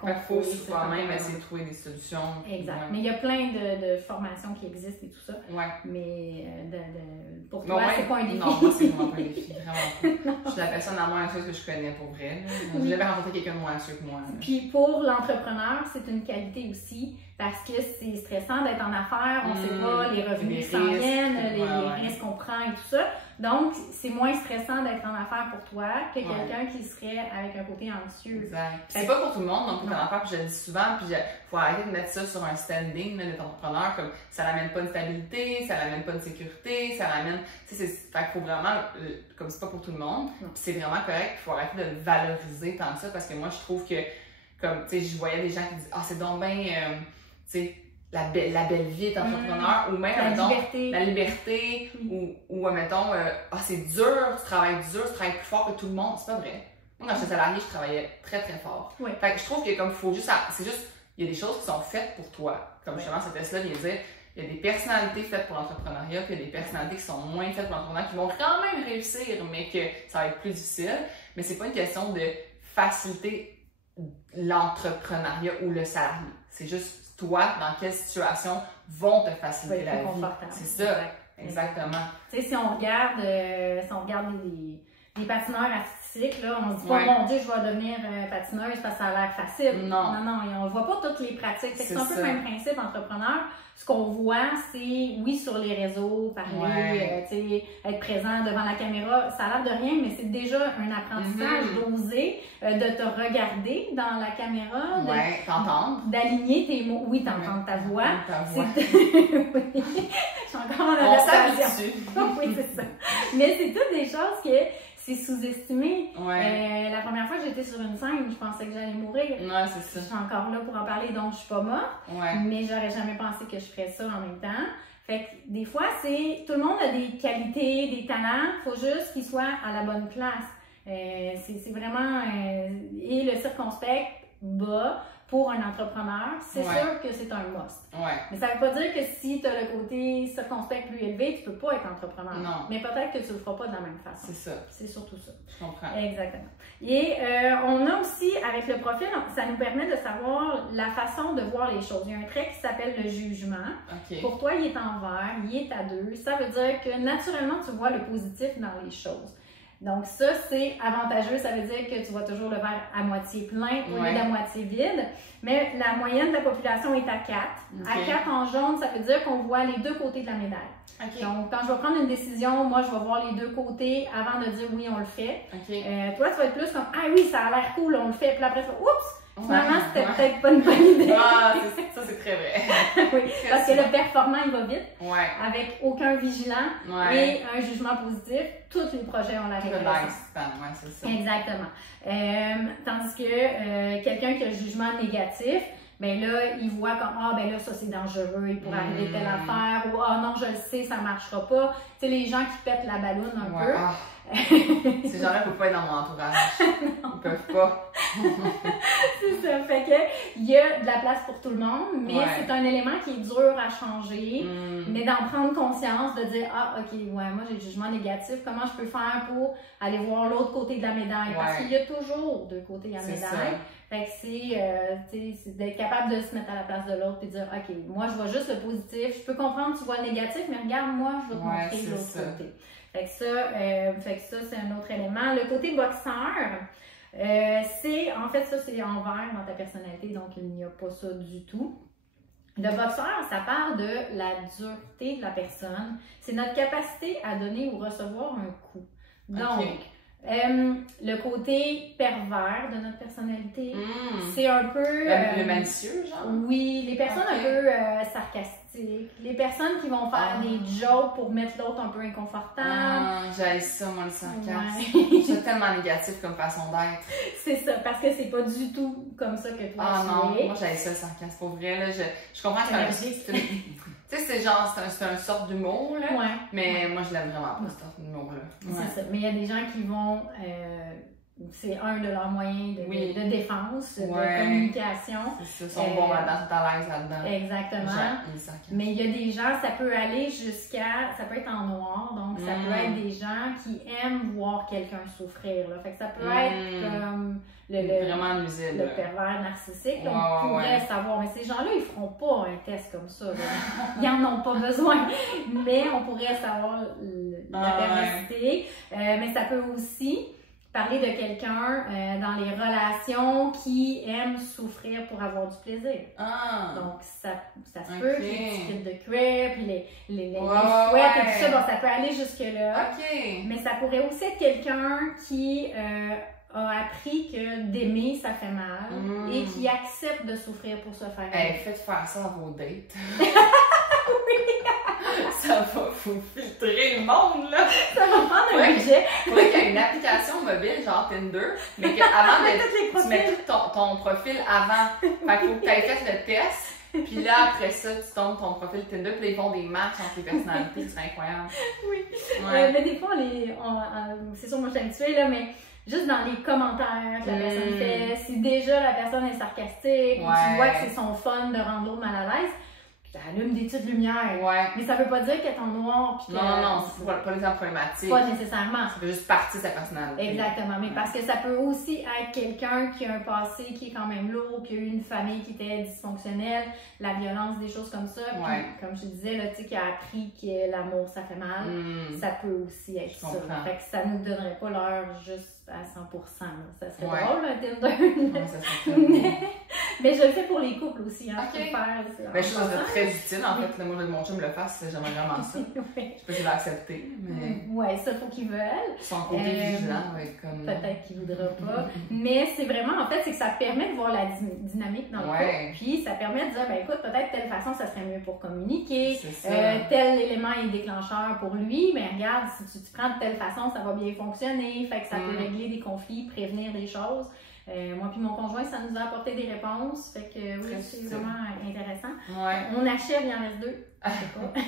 contrôler. Il faut quand même essayer de trouver des solutions. Exact. Mais il y a plein de formations qui existent et tout ça. Mais pour toi, c'est pas un défi. Non, moi, c'est vraiment pas un défi. Vraiment pas. Je suis la personne la moins anxieuse que je connais, pour vrai. J'ai jamais rencontré quelqu'un de moins anxieux que moi. Puis pour l'entrepreneur, c'est une qualité aussi. Parce que c'est stressant d'être en affaires, on ne sait pas les revenus qui s'en viennent, les risques qu'on prend et tout ça. Donc, c'est moins stressant d'être en affaires pour toi que quelqu'un qui serait avec un côté anxieux. Exact. C'est pas pour tout le monde, donc, en affaires, puis je le dis souvent, puis il faut arrêter de mettre ça sur un standing d'être entrepreneur, comme ça n'amène pas une stabilité, ça n'amène pas une sécurité, ça n'amène. Tu sais, fait qu'il faut vraiment, comme c'est pas pour tout le monde, puis c'est vraiment correct, il faut arrêter de le valoriser tant que ça, parce que moi, je trouve que, comme, tu sais, je voyais des gens qui disent, ah, c'est donc bien. Tu sais, la belle vie d'entrepreneur, ou même, la liberté, ou mettons, c'est dur, tu travailles plus fort que tout le monde. C'est pas vrai. Moi, quand j'étais salariée, je travaillais très, très fort. Fait que je trouve que, comme, faut juste, c'est juste, il y a des choses qui sont faites pour toi. Comme justement, cette test-là vient dire, il y a des personnalités faites pour l'entrepreneuriat, puis il y a des personnalités qui sont moins faites pour l'entrepreneuriat, qui vont quand même réussir, mais que ça va être plus difficile. Mais c'est pas une question de faciliter l'entrepreneuriat ou le salarié. C'est juste toi, dans quelle situation vont te faciliter la vie. C'est ça, exactement. Tu sais, si on regarde des patineurs artistiques artistique, là, on se dit pas, mon Dieu, je vais devenir patineuse parce que ça a l'air facile. Non. Non, on voit pas toutes les pratiques. C'est un peu ça. le même principe entrepreneur. Ce qu'on voit, c'est, oui, sur les réseaux, parler, être présent devant la caméra, ça a l'air de rien, mais c'est déjà un apprentissage d'oser, de te regarder dans la caméra, t'entendre. D'aligner tes mots. Oui, t'entendre ta voix. Oui. Je suis encore en adaptation. Oui, c'est ça. Mais c'est toutes des choses que c'est sous-estimé. La première fois que j'étais sur une scène, je pensais que j'allais mourir. C'est ça. Je suis encore là pour en parler, donc je suis pas morte. Mais j'aurais jamais pensé que je ferais ça en même temps. Fait que des fois, tout le monde a des qualités, des talents. Faut juste qu'ils soient à la bonne place. C'est vraiment... et le circonspect bas pour un entrepreneur, c'est sûr que c'est un must. Mais ça veut pas dire que si tu as le côté circonspect plus élevé, tu peux pas être entrepreneur. Non. Mais peut-être que tu le feras pas de la même façon. C'est ça. C'est surtout ça. Je comprends. Exactement. Et on a aussi, avec le profil, ça nous permet de savoir la façon de voir les choses. Il y a un trait qui s'appelle le jugement. Pour toi, il est en vert, il est à 2. Ça veut dire que naturellement, tu vois le positif dans les choses. Donc ça, c'est avantageux. Ça veut dire que tu vois toujours le verre à moitié plein au lieu d'à moitié vide. Mais la moyenne de la population est à 4. À 4 en jaune, ça veut dire qu'on voit les deux côtés de la médaille. Donc, quand je vais prendre une décision, moi, je vais voir les deux côtés avant de dire oui, on le fait. Toi, tu vas être plus comme, ah oui, ça a l'air cool, on le fait. Puis après, tu vas, oups! Finalement, c'était peut-être pas une bonne idée. Ça, c'est très vrai. Oui, parce que le performant, il va vite, avec aucun vigilant et un jugement positif. Tous les projets ont la réalisation. C'est ça. Exactement. Tandis que quelqu'un qui a le jugement négatif, ben là, il voit comme, ah, ben là, ça c'est dangereux, il pourrait arriver telle affaire, ou ah non, je le sais, ça marchera pas. Tu sais, les gens qui pètent la balloune un peu. Ces gens-là ne peuvent pas être dans mon entourage. Ils peuvent pas. C'est ça. Fait que, il y a de la place pour tout le monde, mais c'est un élément qui est dur à changer. Mais d'en prendre conscience, de dire, ah, ok, moi j'ai le jugement négatif, comment je peux faire pour aller voir l'autre côté de la médaille? Parce qu'il y a toujours deux côtés à la médaille. Fait que c'est d'être capable de se mettre à la place de l'autre et dire, ok, moi je vois juste le positif, je peux comprendre que tu vois le négatif, mais regarde, moi je vais te montrer l'autre côté. Fait que ça, c'est un autre élément. Le côté boxeur, en fait, ça c'est envers dans ta personnalité, donc il n'y a pas ça du tout. Le boxeur, ça parle de la dureté de la personne. C'est notre capacité à donner ou recevoir un coup. Donc, le côté pervers de notre personnalité, c'est un peu... le malicieux, genre? Oui, les personnes un peu sarcastiques. Les personnes qui vont faire des jokes pour mettre l'autre un peu inconfortable. J'aime ça, moi, le sarcasme. C'est tellement négatif comme façon d'être. C'est ça, parce que c'est pas du tout comme ça que toi tu es. Moi j'aime ça, le sarcasme. Pour vrai, là, je comprends que tu sais, c'est genre, c'est une sorte d'humour, là. Mais moi, je l'aime vraiment pas, cette sorte d'humour-là. C'est ça. Mais il y a des gens qui vont... c'est un de leurs moyens de défense, de communication. C'est ça, ils sont bons là-dedans, tout à l'aise là-dedans. Exactement. Mais il y a des gens, ça peut aller jusqu'à... Ça peut être en noir, donc ça peut être des gens qui aiment voir quelqu'un souffrir. Là. Fait que ça peut être comme... vraiment nuisible. Le pervers narcissique, on pourrait savoir, mais ces gens-là, ils feront pas un test comme ça. Ils en ont pas besoin, mais on pourrait savoir la perversité. Mais ça peut aussi parler de quelqu'un dans les relations qui aime souffrir pour avoir du plaisir. Donc, ça se peut que les tickets de cuir, puis les fouettes et tout ça, donc ça peut aller jusque-là. Mais ça pourrait aussi être quelqu'un qui... a appris que d'aimer, ça fait mal et qui accepte de souffrir pour se faire aimer. Faites faire ça dans vos dates. Ça va vous filtrer le monde, là. Ça va prendre un budget. Il faudrait qu'il y ait une application mobile, genre Tinder, mais qu'avant, tu mets tout ton profil avant. Fait qu'il faut que tu aies fait le test. Puis là, après ça, tu tombes ton profil Tinder, puis là, ils font des matchs entre les personnalités. Ce serait incroyable. Oui. Mais des fois, c'est sûr, moi, je suis habituée, là, mais... Juste dans les commentaires que la personne fait, si déjà la personne est sarcastique, ou tu vois que c'est son fun de rendre l'autre mal à l'aise, tu allumes des petites lumières. Mais ça veut pas dire qu'elle est en noir. Non, c'est pas les problématiques. Pas nécessairement. Ça fait juste partie de sa personnalité. Exactement, mais parce que ça peut aussi être quelqu'un qui a un passé qui est quand même lourd, qui a eu une famille qui était dysfonctionnelle, la violence, des choses comme ça. Puis, comme je te disais, là, qui a appris que l'amour, ça fait mal. Ça peut aussi être ça. Fait que ça nous donnerait pas l'heure juste à 100%. Là. Ça serait drôle, un Tinder. Ouais, ça serait mais je le fais pour les couples aussi. Hein, okay. Mais je trouve ça très utile. En fait, moi, mon chum le fasse, j'aimerais vraiment ça. oui. Je sais pas s'il va accepter, mais... Ouais, ça, faut qu'ils veulent. Son côté vigilant va être comme... Peut-être qu'il voudra pas. Mais c'est vraiment, en fait, c'est que ça permet de voir la dynamique dans le couple. Puis ça permet de dire, ben écoute, peut-être telle façon, ça serait mieux pour communiquer. Tel élément est déclencheur pour lui. Mais regarde, si tu te prends de telle façon, ça va bien fonctionner. Fait que ça peut régler des conflits, prévenir des choses. Moi puis mon conjoint, ça nous a apporté des réponses. Fait que oui, c'est vraiment intéressant. Ouais. On achève, il en reste 2. Je sais pas.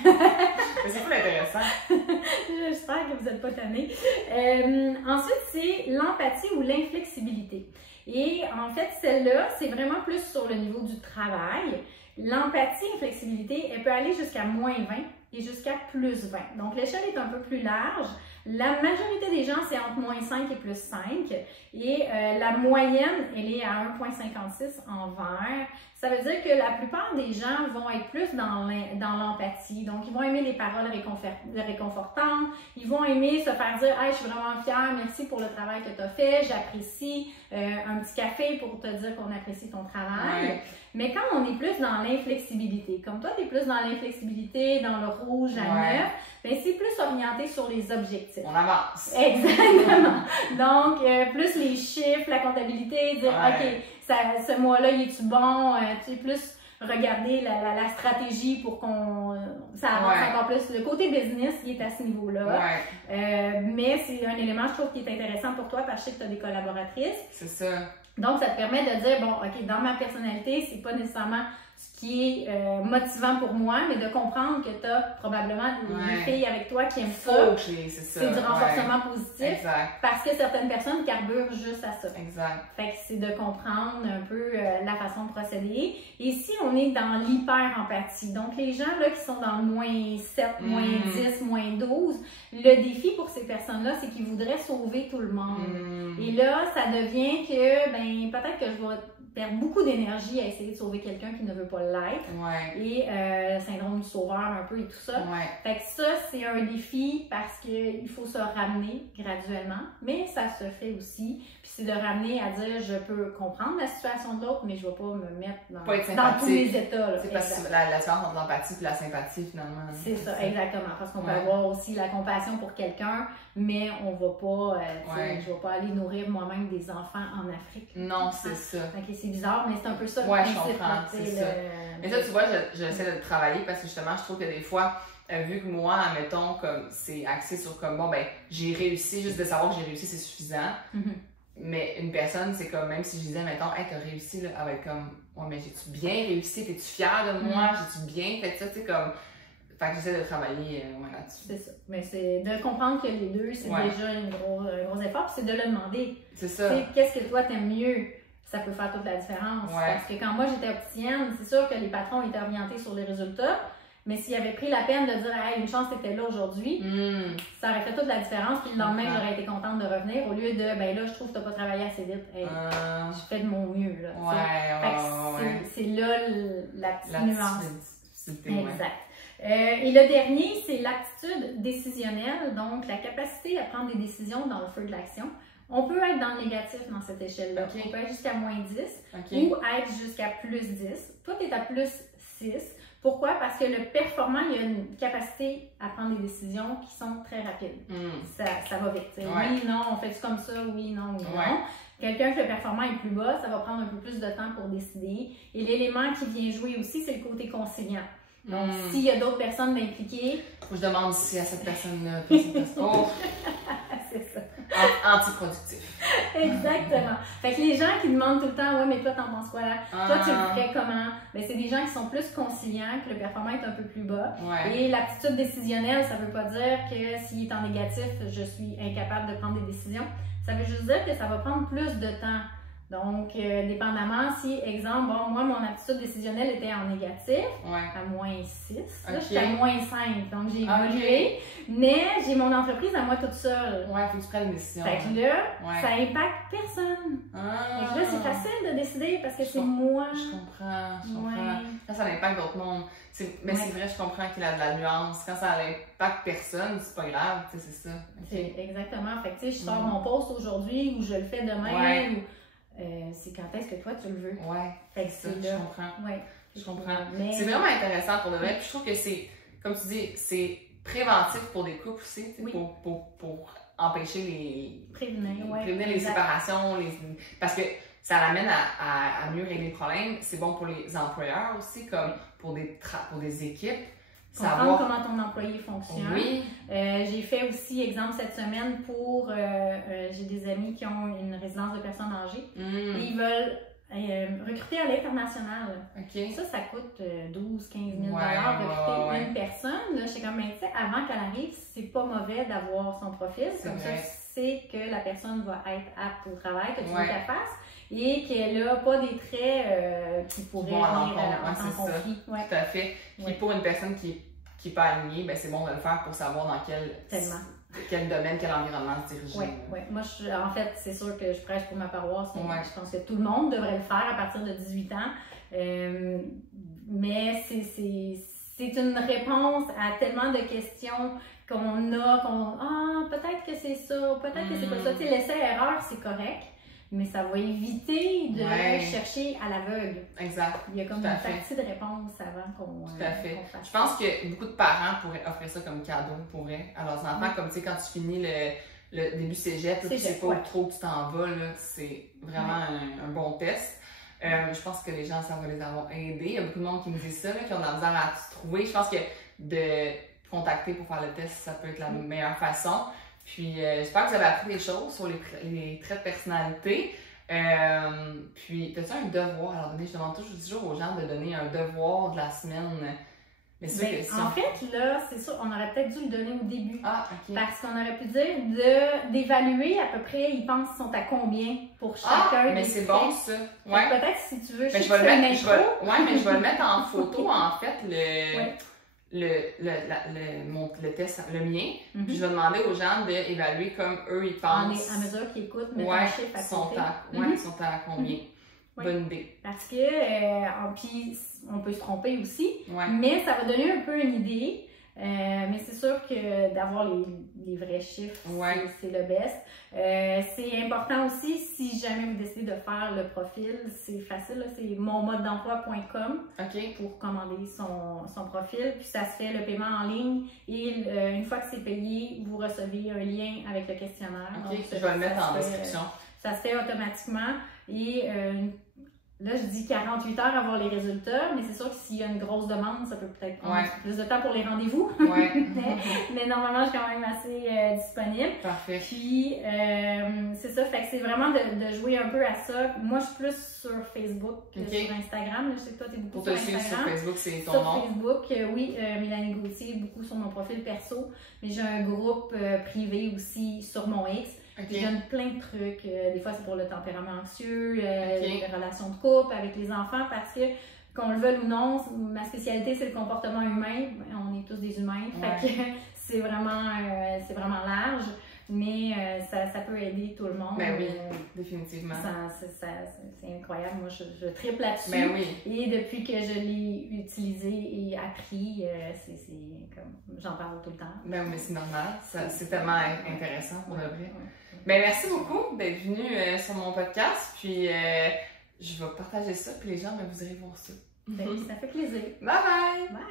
C'est cool, intéressant. J'espère que vous n'êtes pas tannés. Ensuite, c'est l'empathie ou l'inflexibilité. Et en fait, celle-là, c'est vraiment plus sur le niveau du travail. L'empathie et flexibilité, elle peut aller jusqu'à -20 et jusqu'à +20. Donc, l'échelle est un peu plus large. La majorité des gens, c'est entre -5 et +5. Et la moyenne, elle est à 1,56 en vert. Ça veut dire que la plupart des gens vont être plus dans l'empathie. Donc, ils vont aimer les paroles réconfortantes. Ils vont aimer se faire dire « Hey, je suis vraiment fière, merci pour le travail que tu as fait, j'apprécie un petit café pour te dire qu'on apprécie ton travail. Ouais. » Mais quand on est plus dans l'inflexibilité, comme toi, tu es plus dans l'inflexibilité, dans le rouge à 9, ben c'est plus orienté sur les objectifs. On avance. Exactement. Donc, plus les chiffres, la comptabilité, dire OK, ce mois-là, il est-tu bon? Tu sais, plus regarder la stratégie pour qu'on ça avance encore plus. Le côté business, il est à ce niveau-là. Mais c'est un élément, je trouve, qui est intéressant pour toi parce que je sais que tu as des collaboratrices. C'est ça. Donc, ça te permet de dire, bon, OK, dans ma personnalité, c'est pas nécessairement ce qui est motivant pour moi, mais de comprendre que tu as probablement des filles avec toi qui aiment ça. C'est du renforcement positif. Exact. Parce que certaines personnes carburent juste à ça. Exact. Fait que c'est de comprendre un peu la façon de procéder. Et si on est dans l'hyper-empathie, donc les gens là qui sont dans le -7, -10, -12, le défi pour ces personnes-là, c'est qu'ils voudraient sauver tout le monde. Et là, ça devient que, ben, peut-être que je vais perdre beaucoup d'énergie à essayer de sauver quelqu'un qui ne veut pas l'être. Et le syndrome du sauveur un peu et tout ça. Fait que ça, c'est un défi parce qu'il faut se ramener graduellement, mais ça se fait aussi. Puis c'est de ramener à dire, je peux comprendre la situation de l'autre, mais je ne vais pas me mettre dans tous les états. C'est parce que la différence entre l'empathie et la sympathie, finalement. C'est ça, exactement. Parce qu'on peut avoir aussi la compassion pour quelqu'un, mais on va pas, je ne vais pas aller nourrir moi-même des enfants en Afrique. Non, c'est ça. Okay, c'est bizarre, mais c'est un peu ça le principe. Je comprends, c'est ça. Mais ça, tu vois, j'essaie de le travailler parce que justement, je trouve que des fois, vu que moi, admettons, comme c'est axé sur comme, bon, ben, j'ai réussi, juste de savoir que j'ai réussi, c'est suffisant. Mais une personne, c'est comme, même si je disais, mettons, hey, t'as réussi, là, elle va être comme, ouais, mais j'ai-tu bien réussi? T'es-tu fière de moi? J'ai-tu bien fait ça? Tu sais, comme. Fait que j'essaie de travailler là-dessus. C'est ça. Mais c'est de comprendre que les deux, c'est déjà un gros effort, puis c'est de le demander. C'est ça. Qu'est-ce que toi t'aimes mieux? Ça peut faire toute la différence. Parce que quand moi j'étais opticienne, c'est sûr que les patrons étaient orientés sur les résultats, mais s'ils avaient pris la peine de dire hey, une chance t'étais là aujourd'hui, ça aurait fait toute la différence, puis le lendemain j'aurais été contente de revenir au lieu de ben là je trouve que t'as pas travaillé assez vite. Hey, je fais de mon mieux. Là, c'est là la petite nuance. Exact. Et le dernier, c'est l'aptitude décisionnelle, donc la capacité à prendre des décisions dans le feu de l'action. On peut être dans le négatif dans cette échelle-là. On peut être jusqu'à -10 ou être jusqu'à +10. Toi, tu es à +6. Pourquoi? Parce que le performant, il a une capacité à prendre des décisions qui sont très rapides. Ça va vite. Oui, non, on fait comme ça, oui, non, oui, non. Quelqu'un que le performant est plus bas, ça va prendre un peu plus de temps pour décider. Et l'élément qui vient jouer aussi, c'est le côté conciliant. Donc, s'il y a d'autres personnes impliquées... Faut que je demande si à cette personne-là... Oh! C'est ça. Antiproductif. Exactement. Fait que les gens qui demandent tout le temps, ouais, mais toi, t'en penses quoi là? Toi, tu le ferais comment? Ben, c'est des gens qui sont plus conciliants, que le performant est un peu plus bas. Et l'aptitude décisionnelle, ça veut pas dire que s'il est en négatif, je suis incapable de prendre des décisions. Ça veut juste dire que ça va prendre plus de temps. Donc, dépendamment si, exemple, bon, moi, mon aptitude décisionnelle était en négatif, à -6, là, j'étais à -5, donc j'ai évolué, mais j'ai mon entreprise à moi toute seule. Il faut que tu prennes une décision. Fait que là, ça impacte personne. Fait que là, c'est facile de décider parce que c'est moi. Je comprends. Ça impacte d'autres mondes. Mais c'est vrai, je comprends qu'il y a de la nuance. Quand ça impacte personne, c'est pas grave, tu sais, c'est ça. Okay. C'est exactement. Fait que, tu sais, je sors mon post aujourd'hui ou je le fais demain. C'est quand est-ce que toi, tu le veux. Ouais, fait que c'est ça, je comprends. Ouais. Je comprends. Mais... C'est vraiment intéressant pour de vrai. Puis je trouve que c'est, comme tu dis, c'est préventif pour des couples aussi, pour empêcher prévenir les séparations, parce que ça l'amène à mieux régler le problème. C'est bon pour les employeurs aussi, comme pour des équipes. Comprendre comment ton employé fonctionne. Oui. J'ai fait aussi, exemple, cette semaine pour... j'ai des amis qui ont une résidence de personnes âgées et ils veulent recruter à l'international. Okay. Ça coûte 12-15 000 recruter une personne. Là, je sais comme, mais tu sais, avant qu'elle arrive, c'est pas mauvais d'avoir son profil. Comme ça, tu sais que la personne va être apte au travail, que tu veux qu'elle fasse et qu'elle n'a pas des traits qui pourraient venir en conflit. Tout à fait. Puis pour une personne qui n'est pas alignée, ben c'est bon de le faire pour savoir dans quel domaine, quel environnement se diriger. Oui. Moi, en fait, c'est sûr que je prêche pour ma paroisse, mais je pense que tout le monde devrait le faire à partir de 18 ans. Mais c'est une réponse à tellement de questions qu'on a, peut-être que c'est ça, peut-être que c'est pas ça. Tu sais, l'essai-erreur, c'est correct, mais ça va éviter de chercher à l'aveugle. Exact. Il y a comme une partie de réponse avant qu'on Tout à fait. fasse. Je pense que beaucoup de parents pourraient offrir ça comme cadeau à leurs enfants, comme tu sais, quand tu finis le début cégep, tu sais pas trop où tu t'en vas, c'est vraiment un bon test. Je pense que les gens, ça va les avoir aidés. Il y a beaucoup de monde qui me dit ça, qui ont de la misère à se trouver. Je pense que de contacter pour faire le test, ça peut être la meilleure façon. Puis j'espère que vous avez appris des choses sur les traits de personnalité. Puis, as-tu un devoir à leur donner? Je demande toujours aux gens de donner un devoir de la semaine. Mais c'est en fait, là, c'est sûr, on aurait peut-être dû le donner au début. Ah, OK. Parce qu'on aurait pu dire d'évaluer à peu près, ils pensent qu'ils sont à combien pour chacun. Mais c'est bon, ça. Ouais. Peut-être si tu veux, mais je vais le mettre en photo, en fait, le test, le mien. Puis je vais demander aux gens d'évaluer comme eux ils pensent. À mesure qu'ils écoutent, mettre un chiffre à côté. Ils sont à combien? Bonne idée. Parce que, puis on peut se tromper aussi, mais ça va donner un peu une idée. Mais c'est sûr que d'avoir les vrais chiffres, c'est le best. C'est important aussi, si jamais vous décidez de faire le profil, c'est facile, c'est monmodedemploi.com pour commander son profil. Puis ça se fait le paiement en ligne et une fois que c'est payé, vous recevez un lien avec le questionnaire. Donc, je vais le mettre en description. Ça se fait automatiquement et là, je dis 48 heures à avoir les résultats, mais c'est sûr que s'il y a une grosse demande, ça peut peut-être prendre plus de temps pour les rendez-vous. mais normalement, je suis quand même assez disponible. Parfait. Puis, c'est ça, fait que c'est vraiment de jouer un peu à ça. Moi, je suis plus sur Facebook que sur Instagram. Là, je sais que toi, tu es beaucoup sur Instagram. Pour te suivre sur Facebook, c'est ton nom? Sur Facebook, oui, Mélanie Gauthier, beaucoup sur mon profil perso, mais j'ai un groupe privé aussi sur mon X. Je donne plein de trucs. Des fois, c'est pour le tempérament anxieux, les relations de couple avec les enfants, parce que, qu'on le veuille ou non, ma spécialité, c'est le comportement humain. On est tous des humains. Fait que c'est vraiment large, mais ça peut aider tout le monde. Ben oui, définitivement. C'est incroyable. Moi, je triple là-dessus. Ben oui. Et depuis que je l'ai utilisé et appris, c'est comme j'en parle tout le temps. Ben oui, mais c'est normal. C'est tellement intéressant pour le vrai. Ben merci beaucoup d'être venu sur mon podcast. Puis je vais partager ça, puis les gens, vous irez voir ça. Ben, ça fait plaisir. Bye bye! Bye!